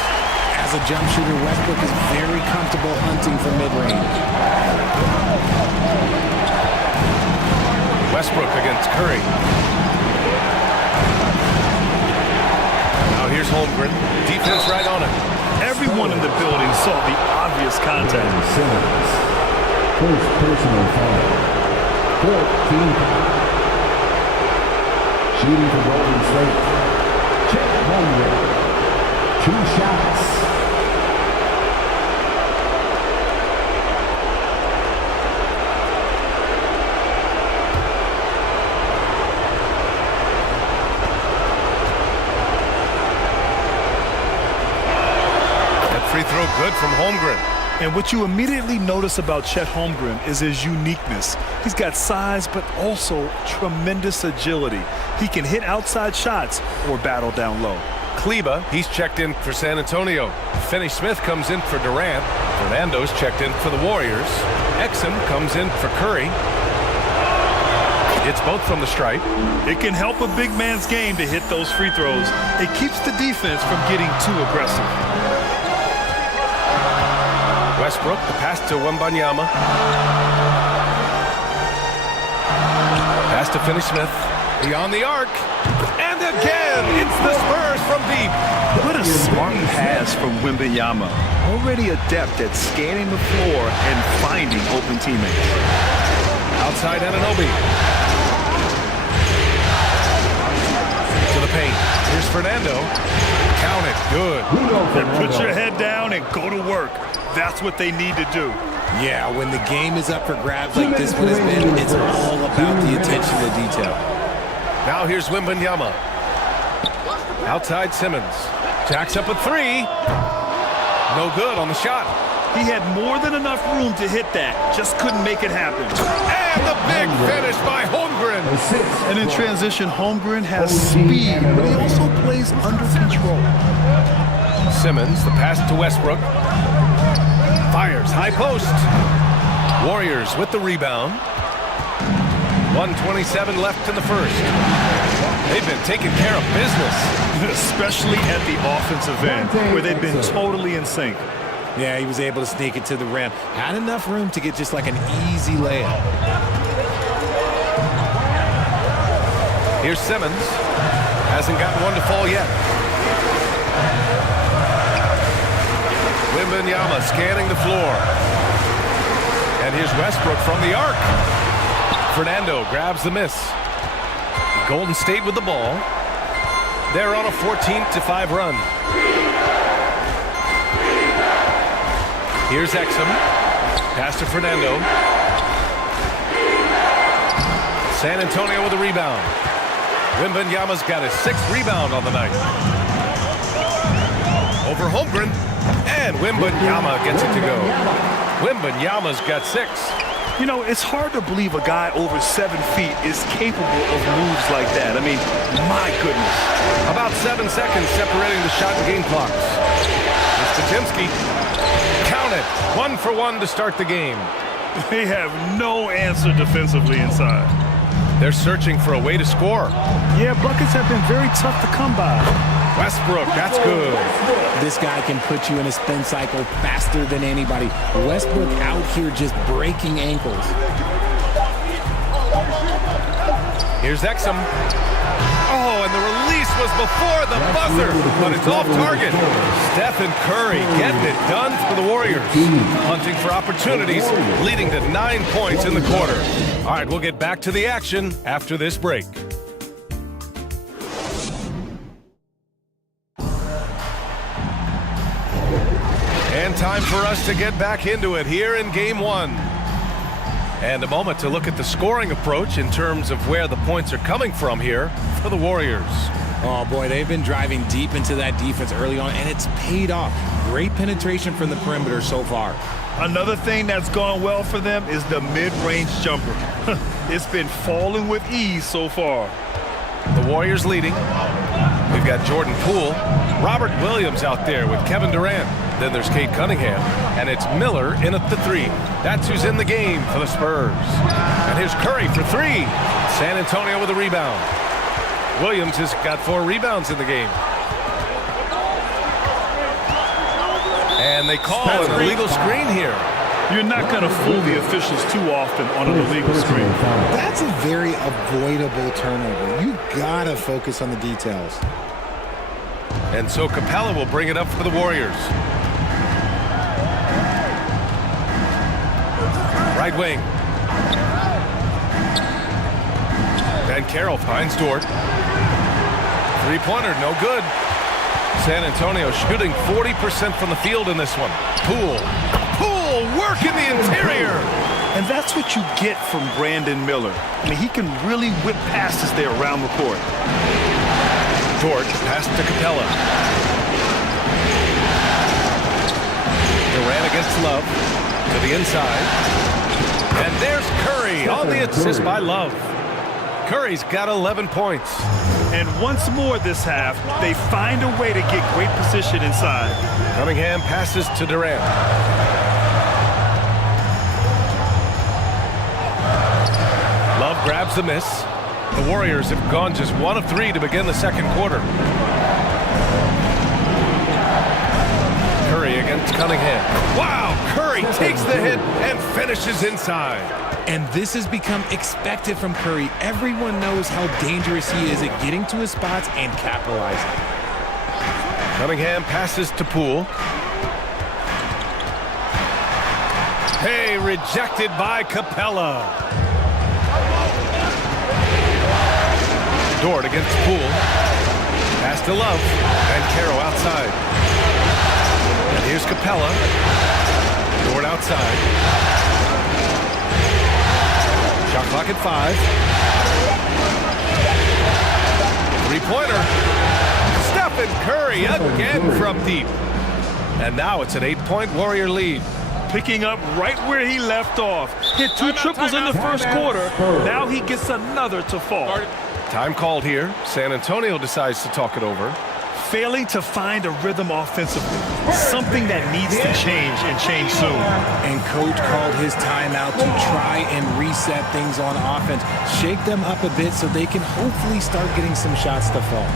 As a jump shooter, Westbrook is very comfortable hunting for mid-range. Westbrook against Curry. Now here's Holmgren. Defense right on him. Everyone in the building saw the obvious contact. Simmons. First personal foul. 14 foul. Shooting for Golden State. Chet Holmgren. 2 shots. That free throw good from Holmgren. And what you immediately notice about Chet Holmgren is his uniqueness. He's got size, but also tremendous agility. He can hit outside shots or battle down low. Kleba, he's checked in for San Antonio. Finney-Smith comes in for Durant. Fernando's checked in for the Warriors. Exum comes in for Curry. It's both from the stripe. It can help a big man's game to hit those free throws. It keeps the defense from getting too aggressive. Westbrook, the pass to Wembanyama. Pass to Finney-Smith. Beyond the arc. And again, it's the Spurs from deep. What a smart pass from Wembanyama. Already adept at scanning the floor and finding open teammates. Outside Anunoby. To the paint. Here's Fernando. Count it. Good. And put your head down and go to work. That's what they need to do. Yeah, when the game is up for grabs like this one has been, it's all about the attention to detail. Now here's Wembanyama. Outside Simmons. Jacks up a three. No good on the shot. He had more than enough room to hit that. Just couldn't make it happen. And the big finish by Holmgren. And in transition, Holmgren has speed, but he also plays under control. Simmons, the pass to Westbrook. Fires, high post. Warriors with the rebound. 1:27 left in the first. They've been taking care of business. Especially at the offensive end, where they've been totally in sync. Yeah, he was able to sneak it to the rim. Had enough room to get just like an easy layup. Here's Simmons. Hasn't gotten one to fall yet. Wembanyama scanning the floor. And here's Westbrook from the arc. Fernando grabs the miss. Golden State with the ball. They're on a 14-5 run. Here's Exum. Pass to Fernando. San Antonio with a rebound. Wembanyama's got his 6th rebound on the night. Over Holmgren. And Wembanyama gets it to go. Wembanyama's got 6. You know, it's hard to believe a guy over 7 feet is capable of moves like that. I mean, my goodness. About 7 seconds separating the shot and game clocks. It's Potemski. Count it. 1 for 1 to start the game. They have no answer defensively inside. They're searching for a way to score. Yeah, buckets have been very tough to come by. Westbrook, that's good. This guy can put you in a spin cycle faster than anybody. Westbrook out here just breaking ankles. Here's Exum. Oh, and the release was before the buzzer, but it's off target. Stephen Curry getting it done for the Warriors. Hunting for opportunities, leading to 9 points in the quarter. All right, we'll get back to the action after this break. And time for us to get back into it here in Game 1. And a moment to look at the scoring approach in terms of where the points are coming from here for the Warriors. Oh, boy, they've been driving deep into that defense early on, and it's paid off. Great penetration from the perimeter so far. Another thing that's gone well for them is the mid-range jumper. It's been falling with ease so far. The Warriors leading. We've got Jordan Poole, Robert Williams out there with Kevin Durant. Then there's Cade Cunningham, and it's Miller in at the 3. That's who's in the game for the Spurs. And here's Curry for 3. San Antonio with a rebound. Williams has got 4 rebounds in the game. And they call an illegal screen here. You're not going to fool the officials too often on an illegal screen. That's a very avoidable turnover. You gotta focus on the details. And so Capella will bring it up for the Warriors. Right wing. Van Carroll finds Dort. Three-pointer, no good. San Antonio shooting 40% from the field in this one. Poole work in the interior. And that's what you get from Brandon Miller. I mean, he can really whip passes there around the court. Dort pass to Capella. Durant against Love to the inside. And there's Curry on the assist by Love. Curry's got 11 points. And once more this half, they find a way to get great position inside. Cunningham passes to Durant. Love grabs the miss. The Warriors have gone just 1 of 3 to begin the second quarter. Curry against Cunningham. Wow, Curry takes the hit and finishes inside. And this has become expected from Curry. Everyone knows how dangerous he is at getting to his spots and capitalizing. Cunningham passes to Poole. Hey, rejected by Capella. Dort against Poole. Pass to Love. And Caro outside. And here's Capella. Dort outside. Shot clock at 5. Three-pointer. Stephen Curry again from deep. And now it's an 8-point Warrior lead. Picking up right where he left off. Hit 2 triples in the first quarter. Now he gets another to fall. Time called here. San Antonio decides to talk it over. Failing to find a rhythm offensively. Something that needs to change and change soon. And coach called his timeout to try and reset things on offense. Shake them up a bit so they can hopefully start getting some shots to fall.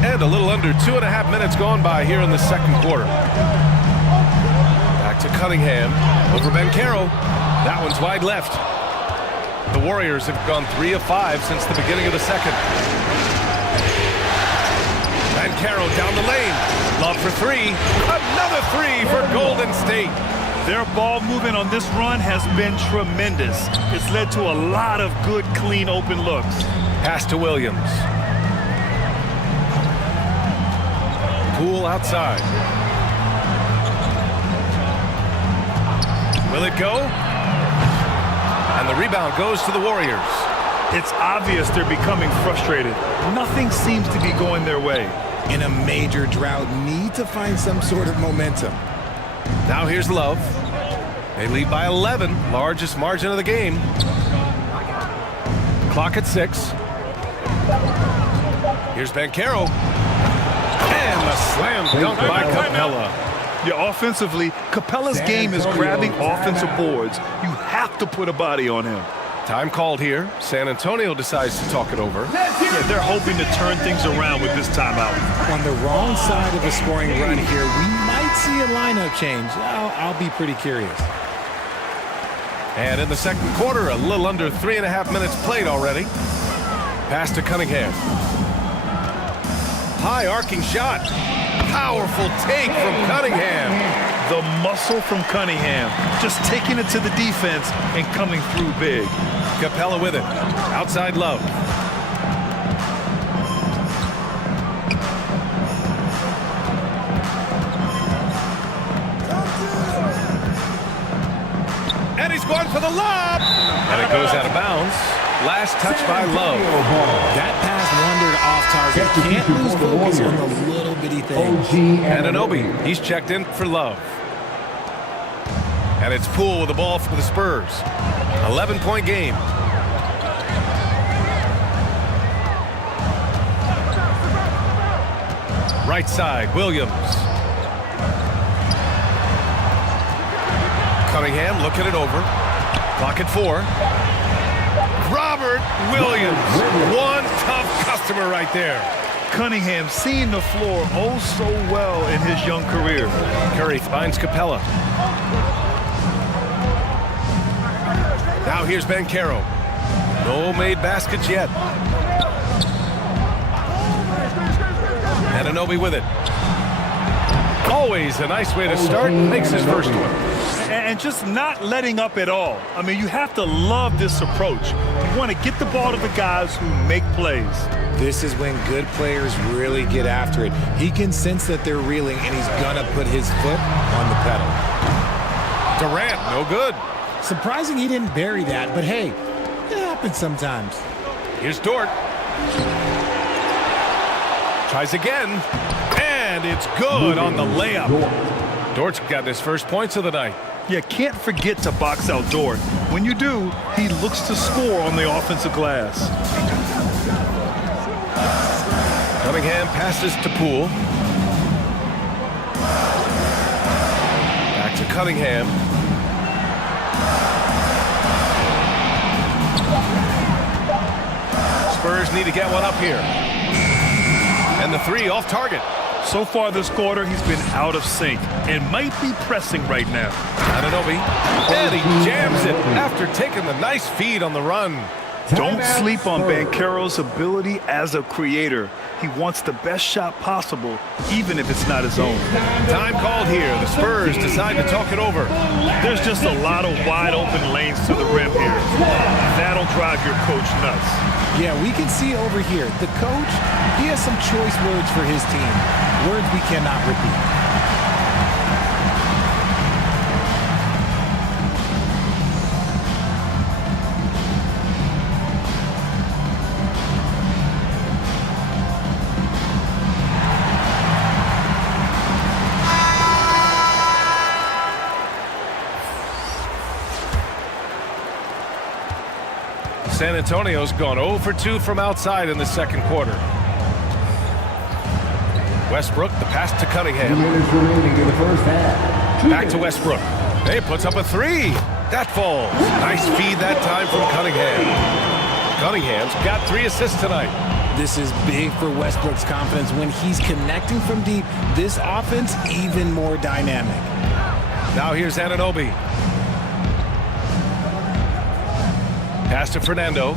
And a little under 2.5 minutes gone by here in the second quarter. Back to Cunningham. Over Caro. That one's wide left. The Warriors have gone 3 of 5 since the beginning of the second. Caro down the lane. Love for 3. Another 3 for Golden State. Their ball movement on this run has been tremendous. It's led to a lot of good, clean, open looks. Pass to Williams. Poole outside. Will it go? And the rebound goes to the Warriors. It's obvious they're becoming frustrated. Nothing seems to be going their way. In a major drought, need to find some sort of momentum. Now here's Love. They lead by 11, largest margin of the game. Clock at 6. Here's Caro. And a slam dunk by Capella. Yeah, offensively, Capella's game is grabbing offensive boards. You have to put a body on him. Time called here. San Antonio decides to talk it over. Yeah, they're hoping to turn things around with this timeout. On the wrong side of a scoring run here, we might see a lineup change. I'll be pretty curious. And in the second quarter, a little under 3.5 minutes played already. Pass to Cunningham. High arcing shot. Powerful take from Cunningham. The muscle from Cunningham. Just taking it to the defense and coming through big. Capella with it. Outside Love. And he's going for the lob. And it goes out of bounds. Last touch by Love. That pass wandered off target. Can't lose focus on the little bitty thing. And Anunoby, he's checked in for Love. And it's Poole with the ball for the Spurs. 11-point game. Right side, Williams. Cunningham looking it over. Clock at 4. Robert Williams. One tough customer right there. Cunningham seeing the floor oh so well in his young career. Curry finds Capella. Now here's Caro. No made baskets yet. Anunoby with it. Always a nice way to start. Makes his first one. And just not letting up at all. I mean, you have to love this approach. You want to get the ball to the guys who make plays. This is when good players really get after it. He can sense that they're reeling, and he's going to put his foot on the pedal. Durant, no good. Surprising he didn't bury that, but hey, it happens sometimes. Here's Dort. Tries again, and it's good on the layup. Dort's got his first points of the night. Yeah, can't forget to box out Dort. When you do, he looks to score on the offensive glass. Cunningham passes to Poole. Back to Cunningham. Spurs need to get one up here. And the three off target. So far this quarter, he's been out of sync and might be pressing right now. Anunoby, and he jams it after taking the nice feed on the run. Don't sleep on Banchero's ability as a creator. He wants the best shot possible, even if it's not his own. Time called here. The Spurs decide to talk it over. There's just a lot of wide open lanes to the rim here. That'll drive your coach nuts. Yeah, we can see over here, the coach, he has some choice words for his team. Words we cannot repeat. San Antonio's gone 0 for 2 from outside in the second quarter. Westbrook, the pass to Cunningham. Back to Westbrook. He puts up a three. That falls. Nice feed that time from Cunningham. Cunningham's got 3 assists tonight. This is big for Westbrook's confidence. When he's connecting from deep, this offense even more dynamic. Now here's Anunoby. Pass to Fernando.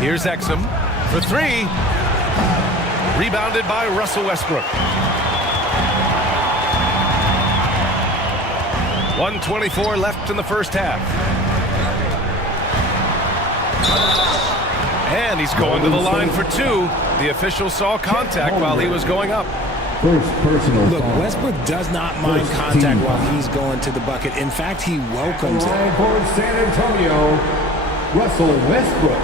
Here's Exum for 3. Rebounded by Russell Westbrook. 1:24 left in the first half. And he's going to the line for 2. The official saw contact while he was going up. Look, Westbrook does not mind contact while he's going to the bucket. In fact, he welcomes it. For San Antonio, Russell Westbrook.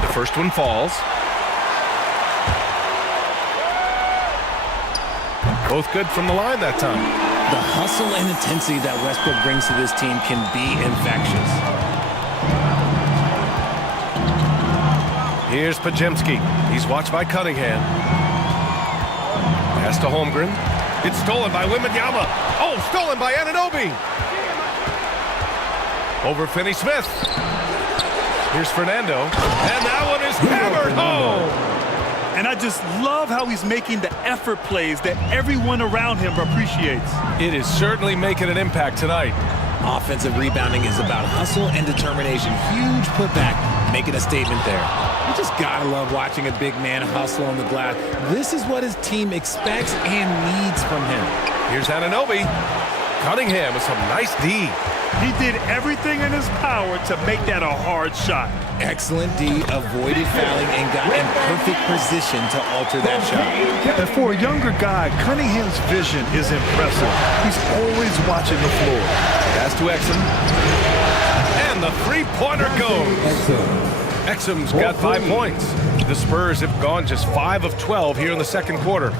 The first one falls. Both good from the line that time. The hustle and intensity that Westbrook brings to this team can be infectious. Here's Pajemski. He's watched by Cunningham. Pass to Holmgren. It's stolen by Wembanyama. Oh, stolen by Anunoby. Over Finney-Smith. Here's Fernando. And that one is hammered home. And I just love how he's making the effort plays that everyone around him appreciates. It is certainly making an impact tonight. Offensive rebounding is about hustle and determination. Huge putback, making a statement there. You just gotta love watching a big man hustle on the glass. This is what his team expects and needs from him. Here's Anunoby. Cunningham with some nice D. He did everything in his power to make that a hard shot. Excellent D, avoided fouling and got in perfect position to alter that shot. And for a younger guy, Cunningham's vision is impressive. He's always watching the floor. Pass to Exum. And the three-pointer goes. Exum's got 5 points. The Spurs have gone just 5 of 12 here in the second quarter.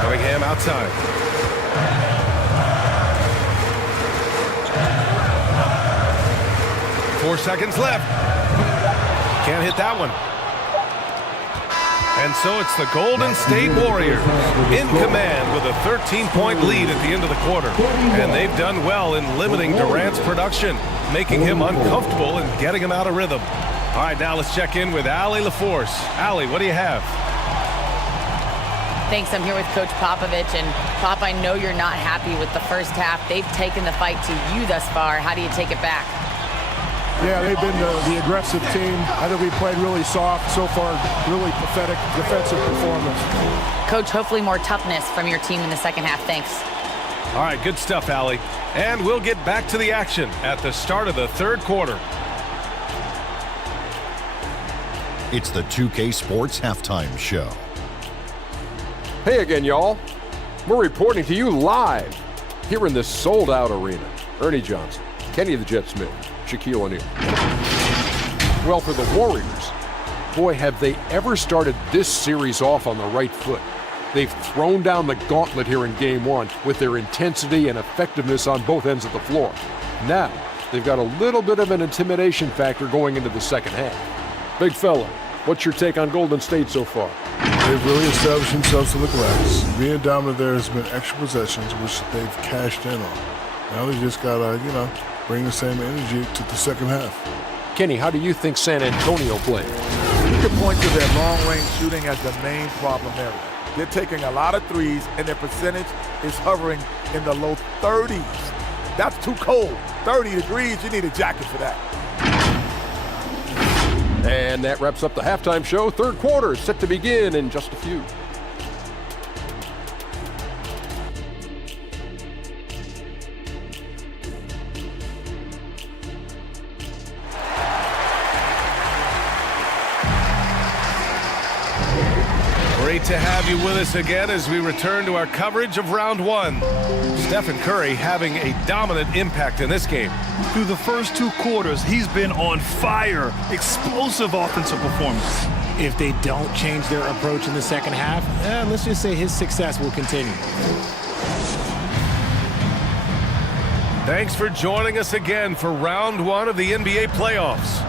Cunningham outside. Four seconds left. Can't hit that one. And so it's the Golden State Warriors in command with a 13-point lead at the end of the quarter. And they've done well in limiting Durant's production, making him uncomfortable and getting him out of rhythm. All right, now let's check in with Allie LaForce. Allie, what do you have? Thanks. I'm here with Coach Popovich. And Pop, I know you're not happy with the first half. They've taken the fight to you thus far. How do you take it back? Yeah, they've been the aggressive team. I think we played really soft so far. Really pathetic defensive performance. Coach, hopefully more toughness from your team in the second half. Thanks. All right, good stuff, Allie. And we'll get back to the action at the start of the third quarter. It's the 2K Sports Halftime Show. Hey again, y'all. We're reporting to you live here in this sold-out arena. Ernie Johnson, Kenny the Jet Smith, Shaquille O'Neal. Well, for the Warriors, boy, have they ever started this series off on the right foot. They've thrown down the gauntlet here in Game 1 with their intensity and effectiveness on both ends of the floor. Now, they've got a little bit of an intimidation factor going into the second half. Big fella, what's your take on Golden State so far? They've really established themselves on the glass. Being dominant there has been extra possessions, which they've cashed in on. Now they just got to, bring the same energy to the second half. Kenny, how do you think San Antonio played? You can point to their long-range shooting as the main problem area. They're taking a lot of threes, and their percentage is hovering in the low 30s. That's too cold. 30 degrees, you need a jacket for that. And that wraps up the halftime show. Third quarter is set to begin in just a few. Great to have you with us again as we return to our coverage of round one. Stephen Curry having a dominant impact in this game. Through the first two quarters, he's been on fire. Explosive offensive performance. If they don't change their approach in the second half, let's just say his success will continue. Thanks for joining us again for round one of the NBA playoffs.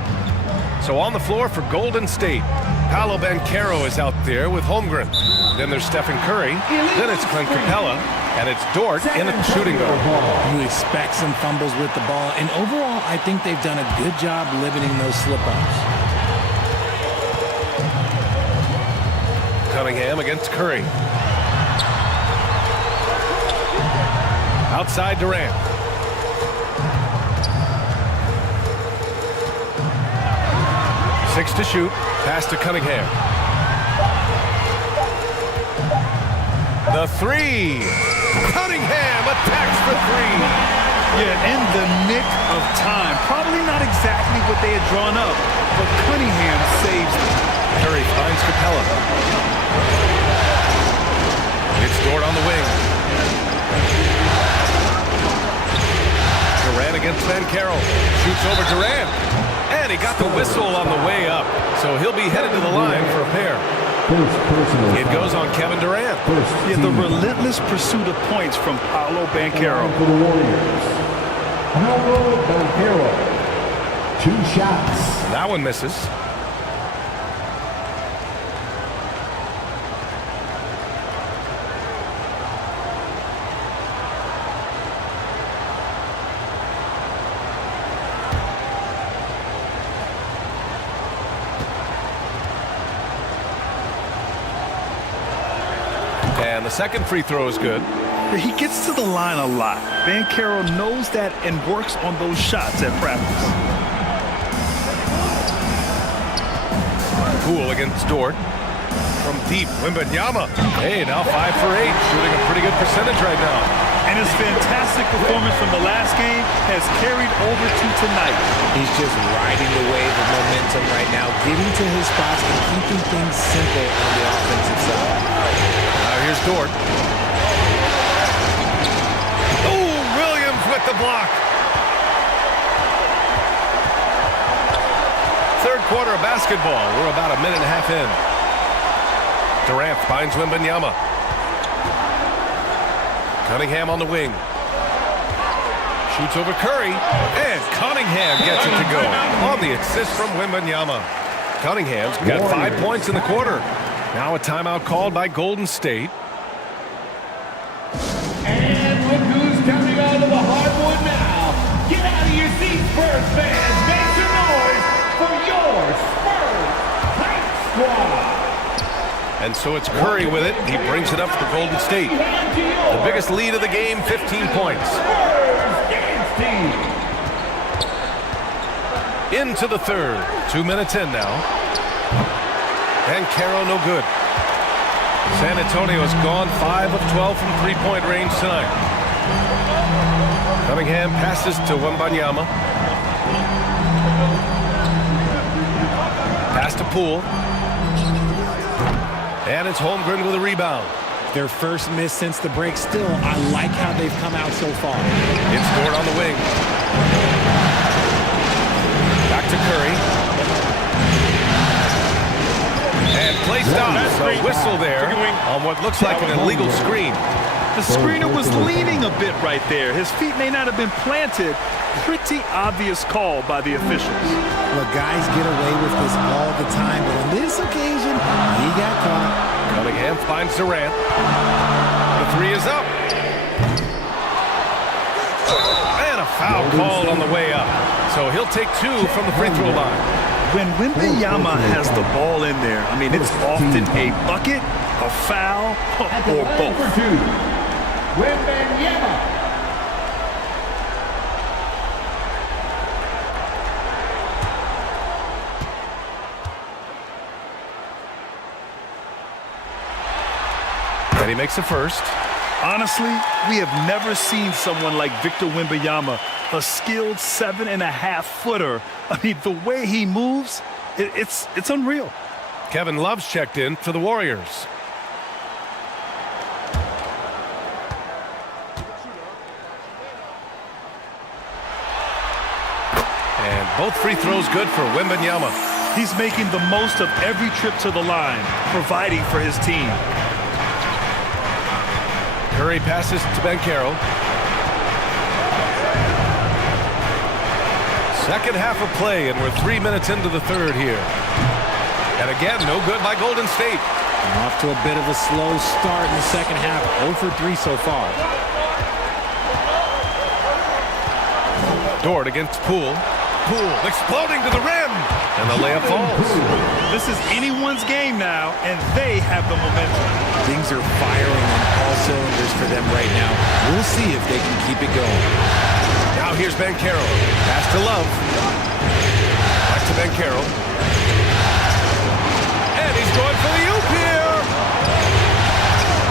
So on the floor for Golden State, Paolo Banchero is out there with Holmgren. Then there's Stephen Curry. Then it's Clint Capella. And it's Dort in a shooting guard. You expect some fumbles with the ball. And overall, I think they've done a good job limiting those slip-ups. Cunningham against Curry. Outside Durant. Six to shoot. Pass to Cunningham. The three. Cunningham attacks for three. Yeah, in the nick of time. Probably not exactly what they had drawn up, but Cunningham saves it. Curry finds Capella. It's Dort on the wing. Durant against Banchero. Shoots over Durant. And he got the whistle on the way up. So he'll be headed to the line for a pair. It goes on Kevin Durant. Yeah, the relentless pursuit of points from Paolo Banchero. For the Warriors, Paolo Banchero. 2 shots. That one misses. And the second free throw is good. He gets to the line a lot. Banchero knows that and works on those shots at practice. Poole against Dort. From deep, Wembanyama. Hey, now 5 for 8, shooting a pretty good percentage right now. And his fantastic performance from the last game has carried over to tonight. He's just riding the wave of momentum right now, getting to his spots and keeping things simple on the offensive side. Now here's Dort. Oh, Williams with the block. Third quarter of basketball. We're about a minute and a half in. Durant finds Wembanyama. Cunningham on the wing. Shoots over Curry. And Cunningham gets it to go on the assist from Wembanyama. Cunningham's got 5 points in the quarter. Now a timeout called by Golden State. And look who's coming onto the hardwood now. Get out of your seats, Spurs fans. Make some noise for your Spurs Hype Squad. And so it's Curry with it. He brings it up for Golden State. The biggest lead of the game, 15 points. Into the third. 2 minutes in now. And Caro no good. San Antonio's gone 5 of 12 from three-point range tonight. Cunningham passes to Wembanyama. Pass to Poole. And it's Holmgren with a rebound. Their first miss since the break. Still, I like how they've come out so far. It's Dort on the wing. Back to Curry. And play stops. A whistle there on what looks like an illegal screen. The screener was leaning a bit right there. His feet may not have been planted. Pretty obvious call by the officials. Look, guys get away with this all the time, but on this occasion, he got caught. Cunningham finds Durant. The three is up. And a foul called on the way up. So he'll take 2 from the free throw line. When Wembanyama has the ball in there, I mean, it's often a bucket, a foul, or both. Wembanyama. And he makes the first. Honestly, we have never seen someone like Victor Wembanyama, a skilled 7.5-footer. I mean, the way he moves, it's unreal. Kevin Love's checked in for the Warriors. And both free throws good for Wembanyama. He's making the most of every trip to the line, providing for his team. Curry passes to Caro. Second half of play, and we're 3 minutes into the third here. And again, no good by Golden State. Off to a bit of a slow start in the second half. 0 for 3 so far. Dort against Poole. Poole exploding to the rim. And the layup falls. This is anyone's game now, and they have the momentum. Things are firing on all cylinders for them right now. We'll see if they can keep it going. Now here's Caro. Pass to Love. Back to Caro. And he's going for the oop here.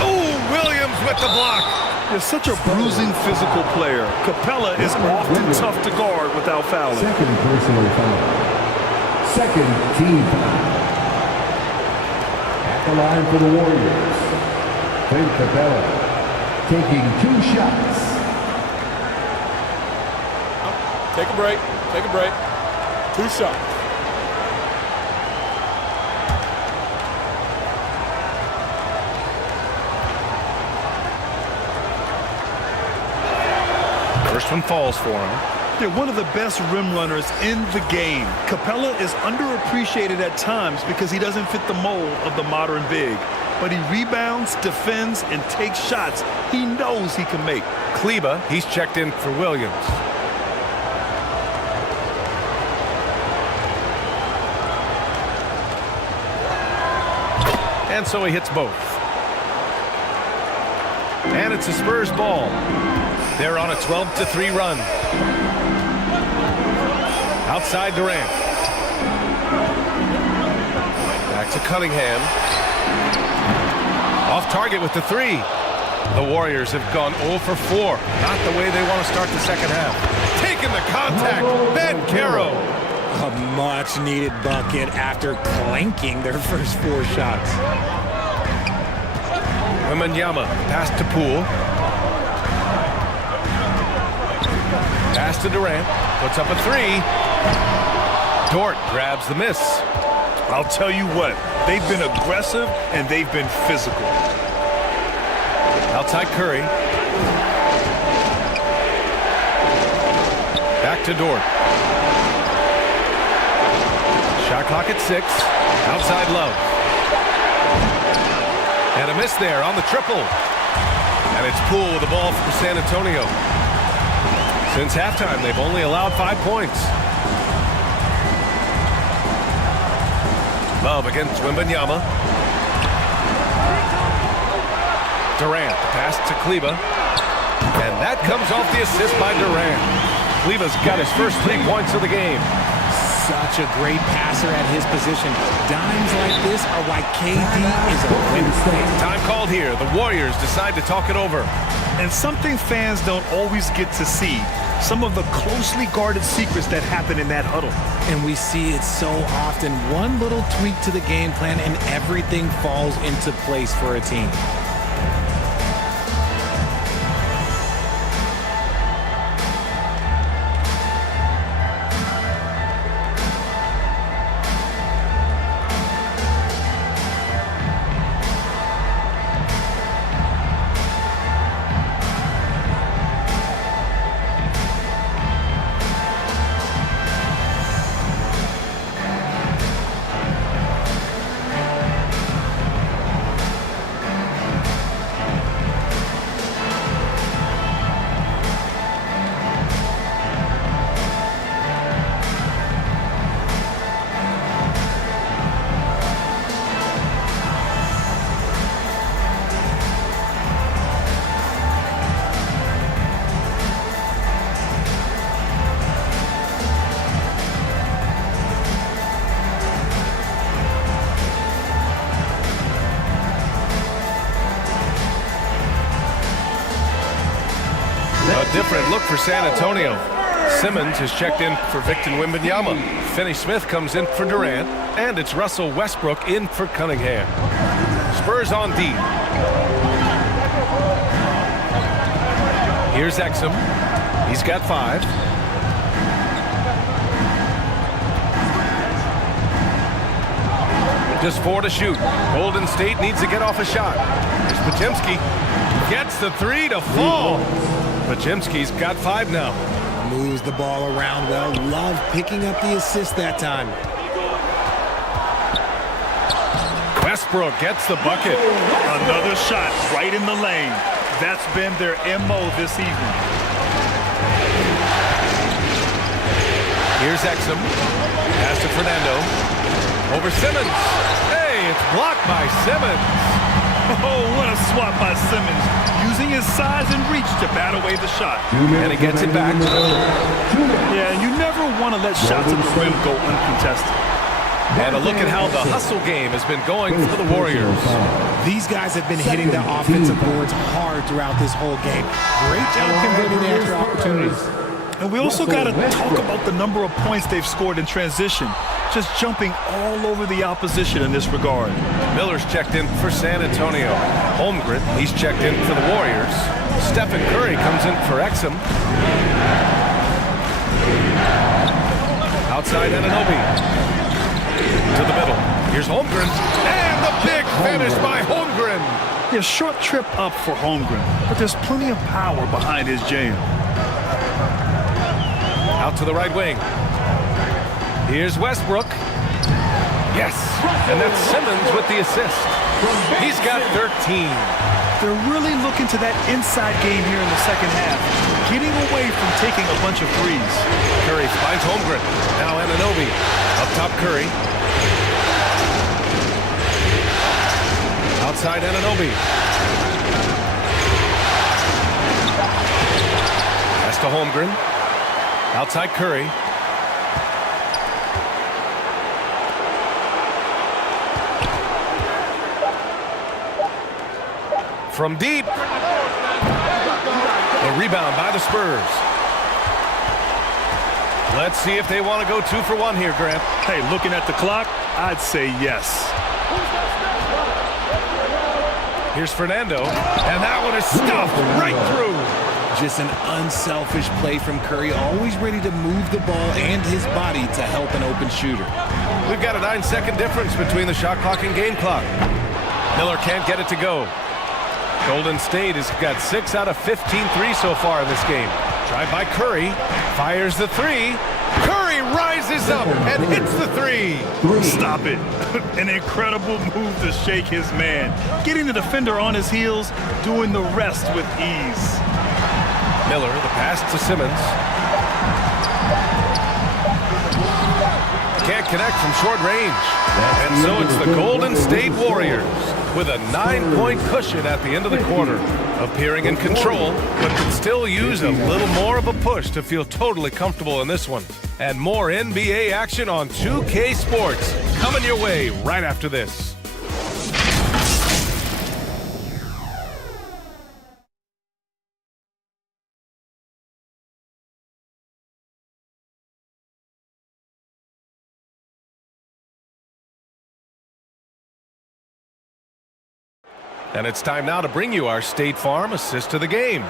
Oh, Williams with the block. They're such a bruising physical player. Capella is often tough to guard without fouling. Second personal foul. Second team foul. At the line for the Warriors, Clint Capella taking 2 shots. Take a break. Take a break. 2 shots. First one falls for him. They're one of the best rim runners in the game. Capella is underappreciated at times because he doesn't fit the mold of the modern big. But he rebounds, defends, and takes shots he knows he can make. Kleba, he's checked in for Williams. And so he hits both. And it's a Spurs ball. They're on a 12-3 run. Outside Durant. Back to Cunningham. Off target with the 3. The Warriors have gone 0 for 4. Not the way they want to start the second half. Taking the contact. Caro. A much-needed bucket after clanking their first 4 shots. Wembanyama pass to Poole. Pass to Durant. Puts up a 3. Dort grabs the miss. I'll tell you what, they've been aggressive and they've been physical. Outside Curry. Back to Dort. Shot clock at 6. Outside Love. And a miss there on the triple. And it's Poole with the ball from San Antonio. Since halftime, they've only allowed 5 points. Love against Wembanyama. Durant, the pass to Kleba. And that comes off the assist by Durant. Kleba's got his first 3 points of the game. Such a great passer at his position. Dimes like this are why KD is a winner. Time called here. The Warriors decide to talk it over. And something fans don't always get to see. Some of the closely guarded secrets that happen in that huddle. And we see it so often. One little tweak to the game plan and everything falls into place for a team. A different look for San Antonio. Simmons has checked in for Victor Wembanyama. Finney-Smith comes in for Durant. And it's Russell Westbrook in for Cunningham. Spurs on deep. Here's Exum. He's got 5. Just 4 to shoot. Golden State needs to get off a shot. Here's Podziemski. Gets the 3 to fall. Podziemski's got 5 now. Moves the ball around well. Love picking up the assist that time. Westbrook gets the bucket. Another shot right in the lane. That's been their MO this evening. Here's Exum. Pass to Fernando. Over Simmons. Hey, it's blocked by Simmons. Oh, what a swat by Simmons. Using his size and reach to bat away the shot. And he gets it back. Yeah, and you never want to let shots at the rim go uncontested. And a look at how the hustle game has been going for the Warriors. These guys have been hitting the offensive boards hard throughout this whole game. Great job converting the extra opportunities. And we also got to talk about the number of points they've scored in transition. Just jumping all over the opposition in this regard. Miller's checked in for San Antonio. Holmgren, he's checked in for the Warriors. Stephen Curry comes in for Exum. Outside Anunoby. To the middle. Here's Holmgren. And the big finish by Holmgren. Yeah, short trip up for Holmgren, but there's plenty of power behind his jam. Out to the right wing. Here's Westbrook. Yes. And that's Simmons with the assist. He's got 13. They're really looking to that inside game here in the second half, getting away from taking a bunch of threes. Curry finds Holmgren. Now Anunoby. Up top Curry. Outside Anunoby. Pass to Holmgren. Outside Curry. From deep. The rebound by the Spurs. Let's see if they want to go 2 for 1 here, Grant. Hey, looking at the clock, I'd say yes. Here's Fernando. And that one is stuffed right through. Just an unselfish play from Curry, always ready to move the ball and his body to help an open shooter. We've got a 9-second difference between the shot clock and game clock. Miller can't get it to go. Golden State has got 6 out of 15 threes so far in this game. Drive by Curry, fires the 3. Curry rises up and hits the 3. Stop it. An incredible move to shake his man. Getting the defender on his heels, doing the rest with ease. Miller, the pass to Simmons. Can't connect from short range. And so it's the Golden State Warriors with a 9-point cushion at the end of the quarter. Appearing in control, but could still use a little more of a push to feel totally comfortable in this one. And more NBA action on 2K Sports coming your way right after this. And it's time now to bring you our State Farm assist to the game.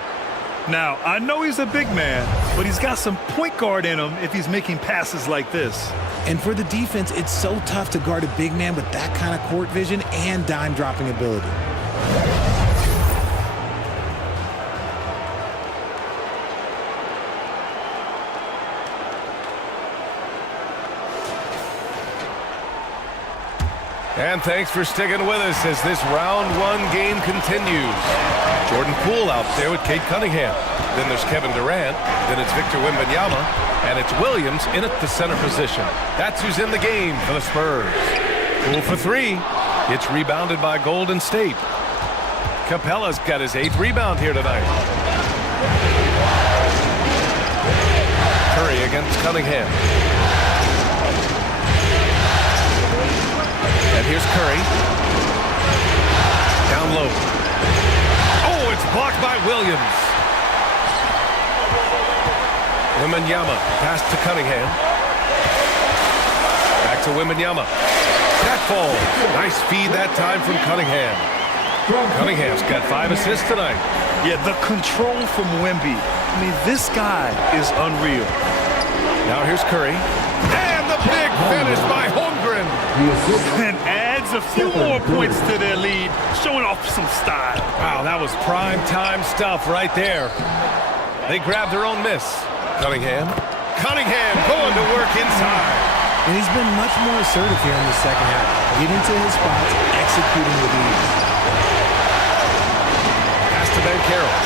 Now, I know he's a big man, but he's got some point guard in him if he's making passes like this. And for the defense, it's so tough to guard a big man with that kind of court vision and dime dropping ability. And thanks for sticking with us as this round one game continues. Jordan Poole out there with Cade Cunningham. Then there's Kevin Durant. Then it's Victor Wembanyama. And it's Williams in at the center position. That's who's in the game for the Spurs. Poole for three. It's rebounded by Golden State. Capella's got his 8th rebound here tonight. Curry against Cunningham. And here's Curry. Down low. Oh, it's blocked by Williams. Wembanyama, pass to Cunningham. Back to Wembanyama. That falls. Nice feed that time from Cunningham. Cunningham's got 5 assists tonight. Yeah, the control from Wemby. I mean, this guy is unreal. Now here's Curry. And the big finish by Holmgren. And adds a few more points to their lead, showing off some style. Wow, that was prime time stuff right there. They grabbed their own miss. Cunningham going to work inside. And he's been much more assertive here in the second half, getting to his spots, executing with ease. Pass to Ben Carroll.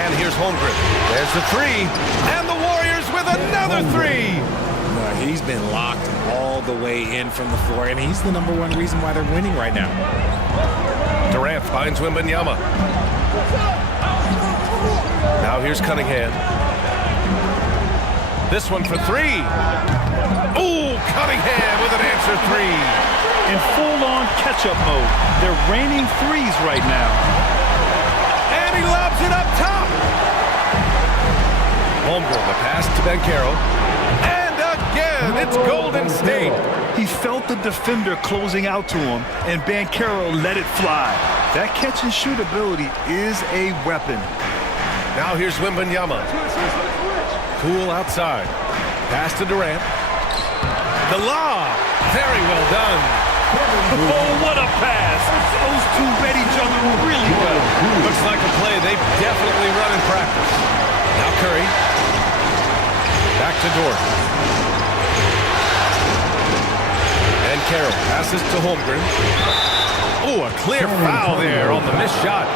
And here's Holmgren. There's the three. And the Warriors with another three. He's been locked all the way in from the floor, and he's the #1 reason why they're winning right now. Durant finds Wembanyama. Now here's Cunningham. This one for three. Ooh, Cunningham with an answer three. In full-on catch-up mode. They're raining threes right now. And he lobs it up top. Holmgren, the pass to Ben Carroll. And again, it's Golden State. He felt the defender closing out to him, and Ben Carroll let it fly. That catch-and-shoot ability is a weapon. Now here's Wembanyama. Poole outside. Pass to Durant. The lob. Very well done. Oh, what a pass. Those two read each other really well. Looks like a play they've definitely run in practice. Now Curry. Back to Dort. And Carroll passes to Holmgren. Oh, a clear foul there on the missed shot.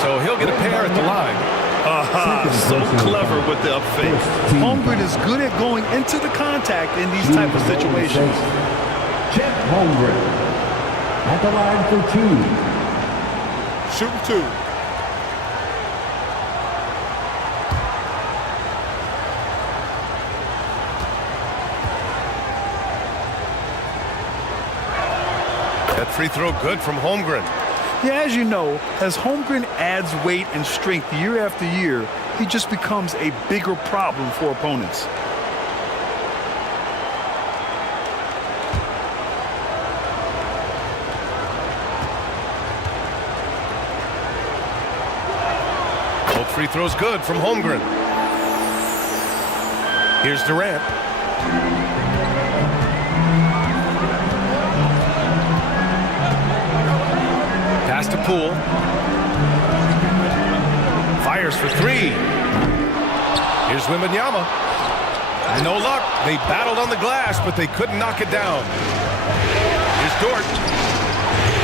So he'll get a pair at the line. Aha, so clever with the up fake. Holmgren is good at going into the contact in these type of situations. Chet Holmgren at the line for two. Shooting two. That free throw good from Holmgren. Yeah, as you know, as Holmgren adds weight and strength year after year, he just becomes a bigger problem for opponents. Both free throws good from Holmgren. Here's Durant. Pass to Poole. Fires for three. Here's Wembanyama. No luck. They battled on the glass, but they couldn't knock it down. Here's Dort.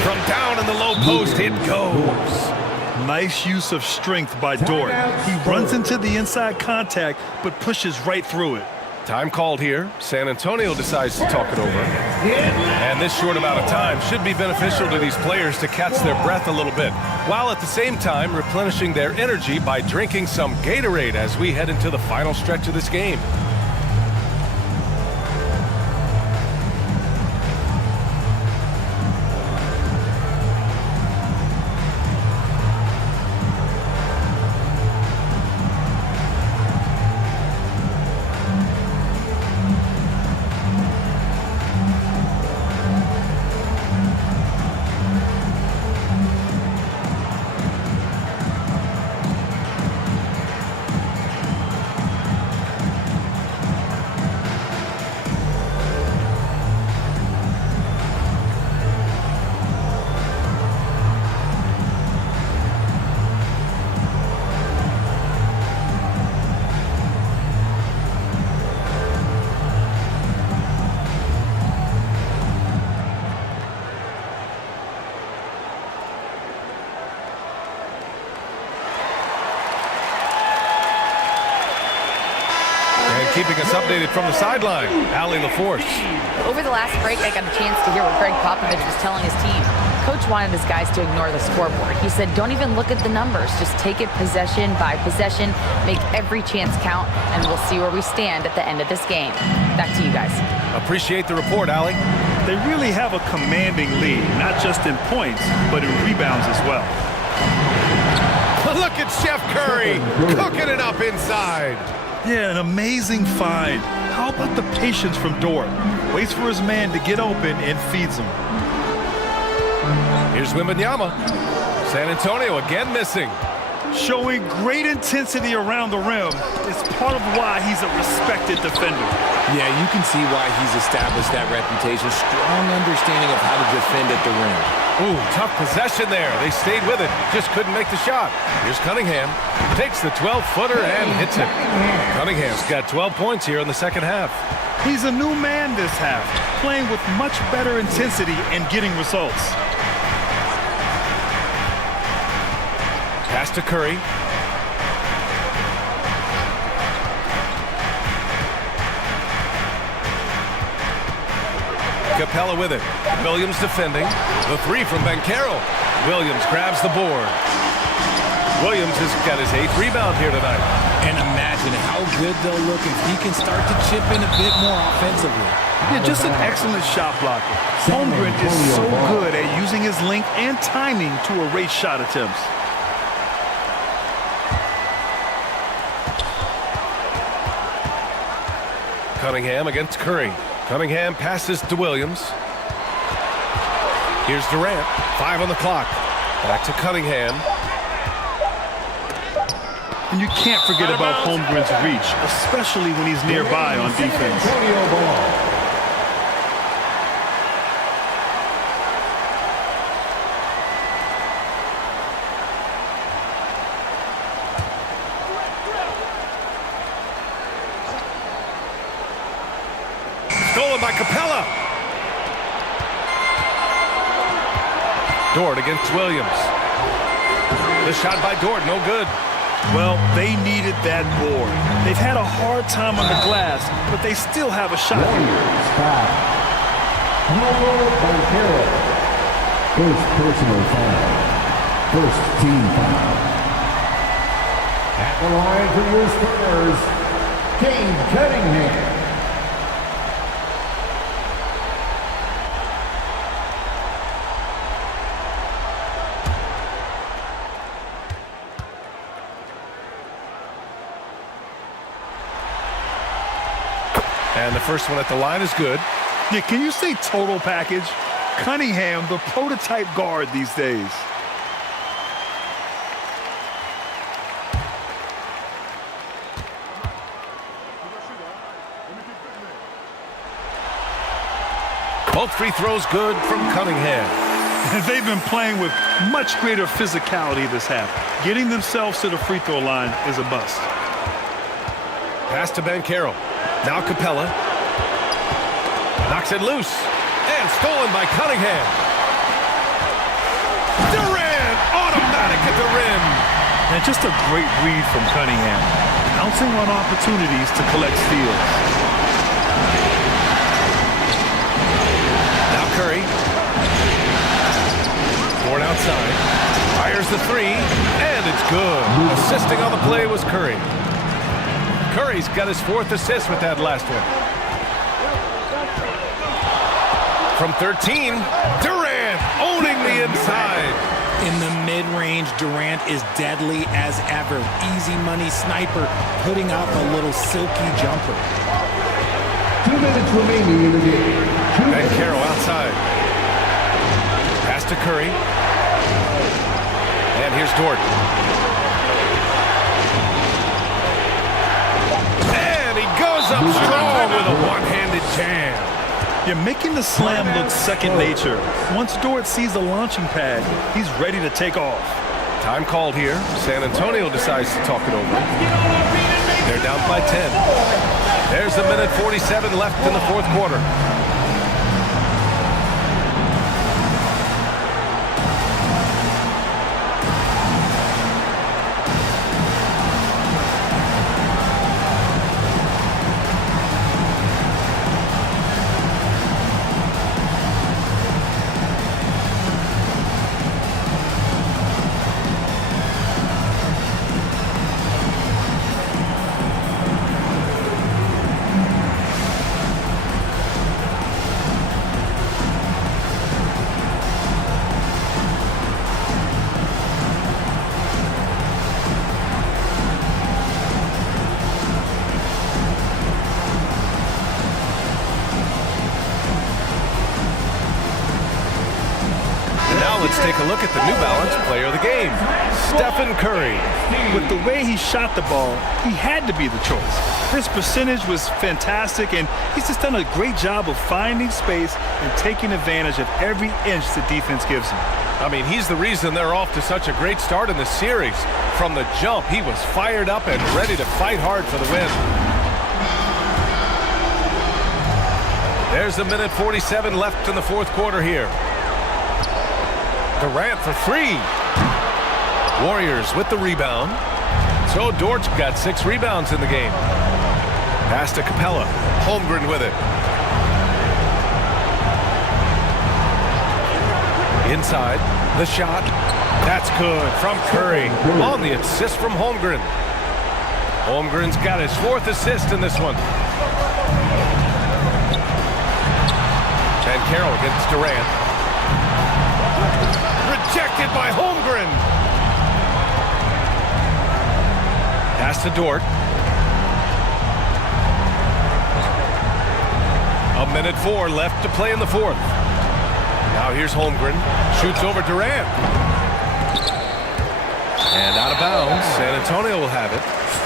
From down in the low post, it goes. Nice use of strength by Dort. He runs into the inside contact, but pushes right through it. Time called here. San Antonio decides to talk it over. And this short amount of time should be beneficial to these players to catch their breath a little bit, while at the same time replenishing their energy by drinking some Gatorade as we head into the final stretch of this game. Keeping us updated from the sideline, Allie LaForce. Over the last break, I got a chance to hear what Greg Popovich was telling his team. Coach wanted his guys to ignore the scoreboard. He said, don't even look at the numbers. Just take it possession by possession, make every chance count, and we'll see where we stand at the end of this game. Back to you guys. Appreciate the report, Allie. They really have a commanding lead, not just in points, but in rebounds as well. Look at Chef Curry cooking it up inside. Yeah, an amazing find. How about the patience from Dort? Waits for his man to get open and feeds him. Here's Wembanyama. San Antonio again missing. Showing great intensity around the rim is part of why he's a respected defender. Yeah, you can see why he's established that reputation. Strong understanding of how to defend at the rim. Ooh, tough possession there. They stayed with it. Just couldn't make the shot. Here's Cunningham. Takes the 12-footer and hits it. Cunningham's got 12 points here in the second half. He's a new man this half, playing with much better intensity and getting results. Pass to Curry. Capella with it. Williams defending. The three from Banchero. Williams grabs the board. Williams has got his 8th rebound here tonight. And imagine how good they'll look if he can start to chip in a bit more offensively. Yeah, just an excellent shot blocker. Holmgren is so good at using his length and timing to erase shot attempts. Cunningham against Curry. Cunningham passes to Williams. Here's Durant. 5 on the clock. Back to Cunningham. And you can't forget about Holmgren's reach, especially when he's nearby on defense. Stolen by Capella. Dort against Williams. The shot by Dort, no good. Well, they needed that board. They've had a hard time on the glass, but they still have a shot. First personal foul. First team foul. At the line for your Spurs, Cade Cunningham. And the first one at the line is good. Yeah, can you say total package? Cunningham, the prototype guard these days. Both free throws good from Cunningham. They've been playing with much greater physicality this half. Getting themselves to the free throw line is a bust. Pass to Banchero. Now Capella. Knocks it loose. And stolen by Cunningham. Durant! Automatic at the rim. And just a great read from Cunningham. pouncing on opportunities to collect steals. Now Curry. Ford outside. Fires the three, and it's good. Assisting on the play was Curry. Curry's got his 4th assist with that last one. From 13, Durant owning the inside. In the mid-range, Durant is deadly as ever. Easy money sniper, putting up a little silky jumper. 2 minutes remaining in the game. Ben Carroll outside. Pass to Curry. And here's Dort. And he goes up strong with a one-handed jam. You're making the slam look second nature. Once Dort sees the launching pad, he's ready to take off. Time called here. San Antonio decides to talk it over. They're down by 10. There's a minute 47 left in the 4th quarter. Let's take a look at the New Balance player of the game, Stephen Curry. With the way he shot the ball, he had to be the choice. His percentage was fantastic, and he's just done a great job of finding space and taking advantage of every inch the defense gives him. I mean, he's the reason they're off to such a great start in the series. From the jump, he was fired up and ready to fight hard for the win. There's a minute 47 left in the 4th quarter here. Durant for 3. Warriors with the rebound. So Dort's got 6 rebounds in the game. Pass to Capella. Holmgren with it. Inside. The shot. That's good from Curry. On the assist from Holmgren. Holmgren's got his 4th assist in this one. And Carroll against Durant. Rejected by Holmgren. Pass to Dort. A minute 4 left to play in the 4th. Now here's Holmgren. Shoots over Durant. And out of bounds. San Antonio will have it.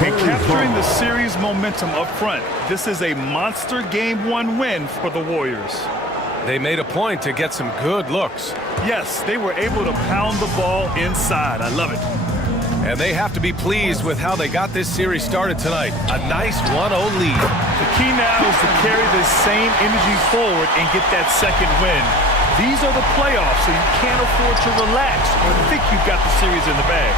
And capturing the series momentum up front. This is a monster Game 1 win for the Warriors. They made a point to get some good looks. Yes, they were able to pound the ball inside. I love it. And they have to be pleased with how they got this series started tonight. A nice 1-0 lead. The key now is to carry this same energy forward and get that second win. These are the playoffs, so you can't afford to relax or think you've got the series in the bag.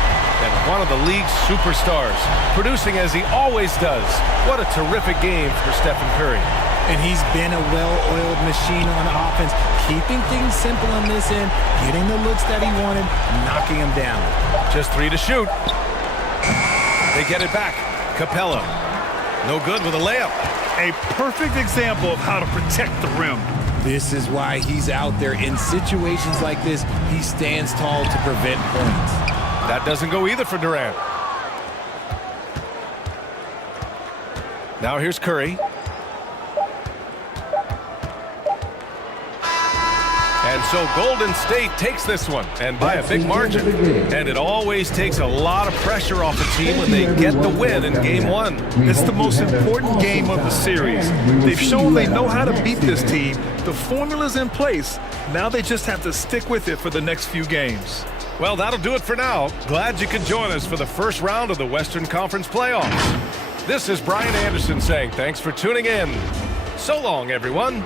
And one of the league's superstars, producing as he always does. What a terrific game for Stephen Curry. And he's been a well-oiled machine on offense, keeping things simple on this end, getting the looks that he wanted, knocking them down. Just 3 to shoot. They get it back. Capella. No good with a layup. A perfect example of how to protect the rim. This is why he's out there. In situations like this, he stands tall to prevent points. That doesn't go either for Durant. Now here's Curry. And so Golden State takes this one, and by a big margin. And it always takes a lot of pressure off a team when they get the win in Game 1. It's the most important game of the series. They've shown they know how to beat this team. The formula's in place. Now they just have to stick with it for the next few games. Well, that'll do it for now. Glad you could join us for the first round of the Western Conference playoffs. This is Brian Anderson saying thanks for tuning in. So long, everyone.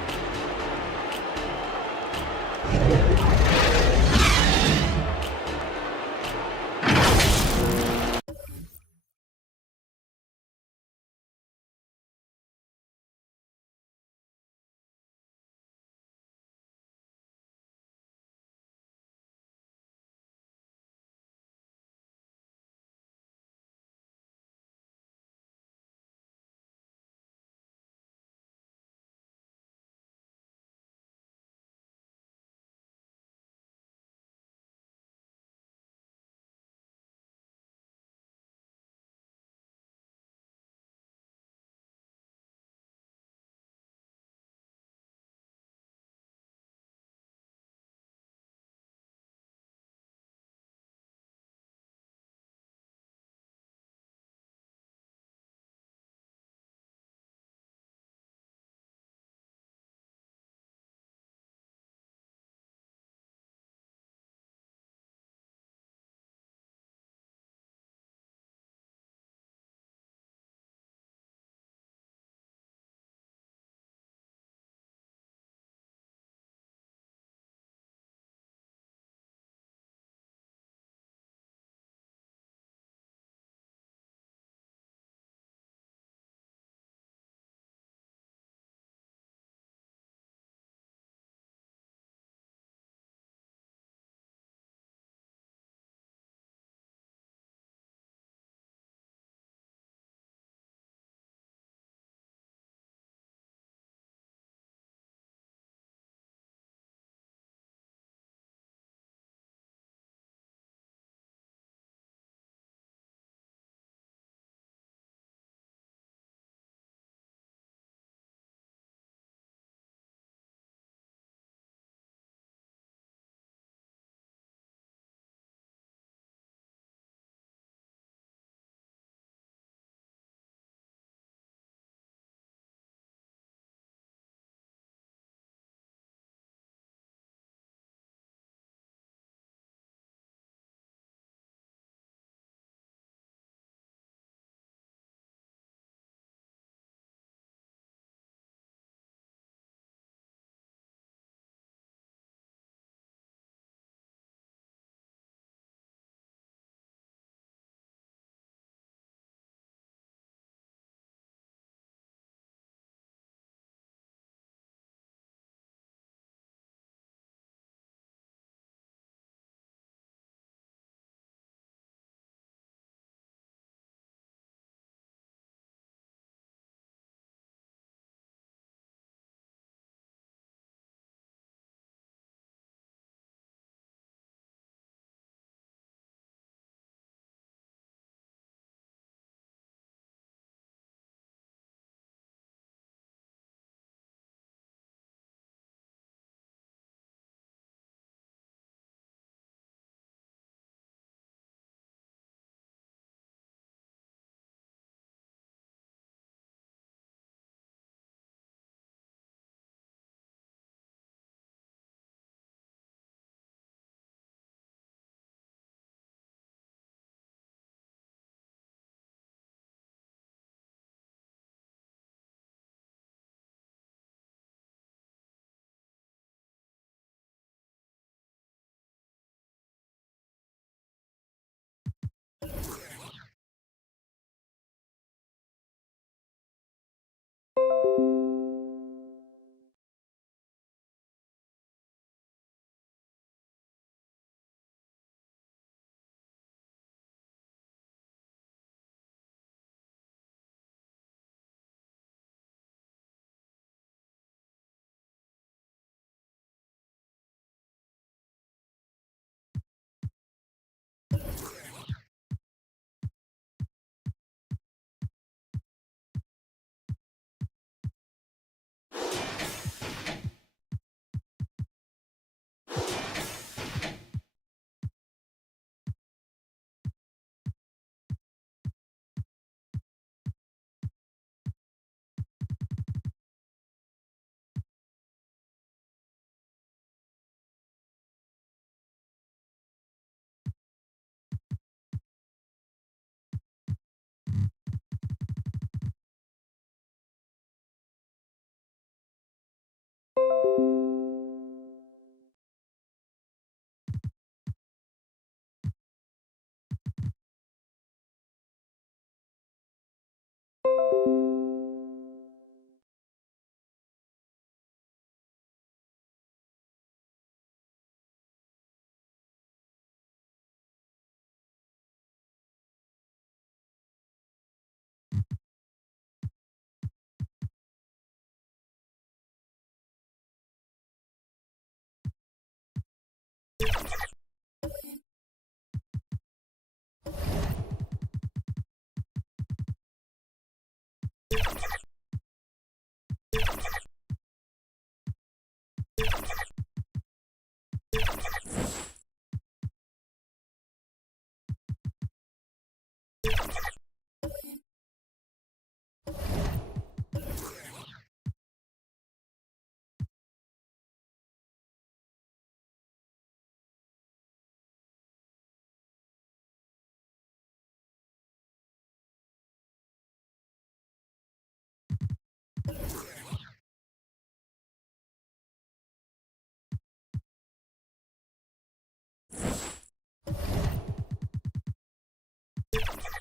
it.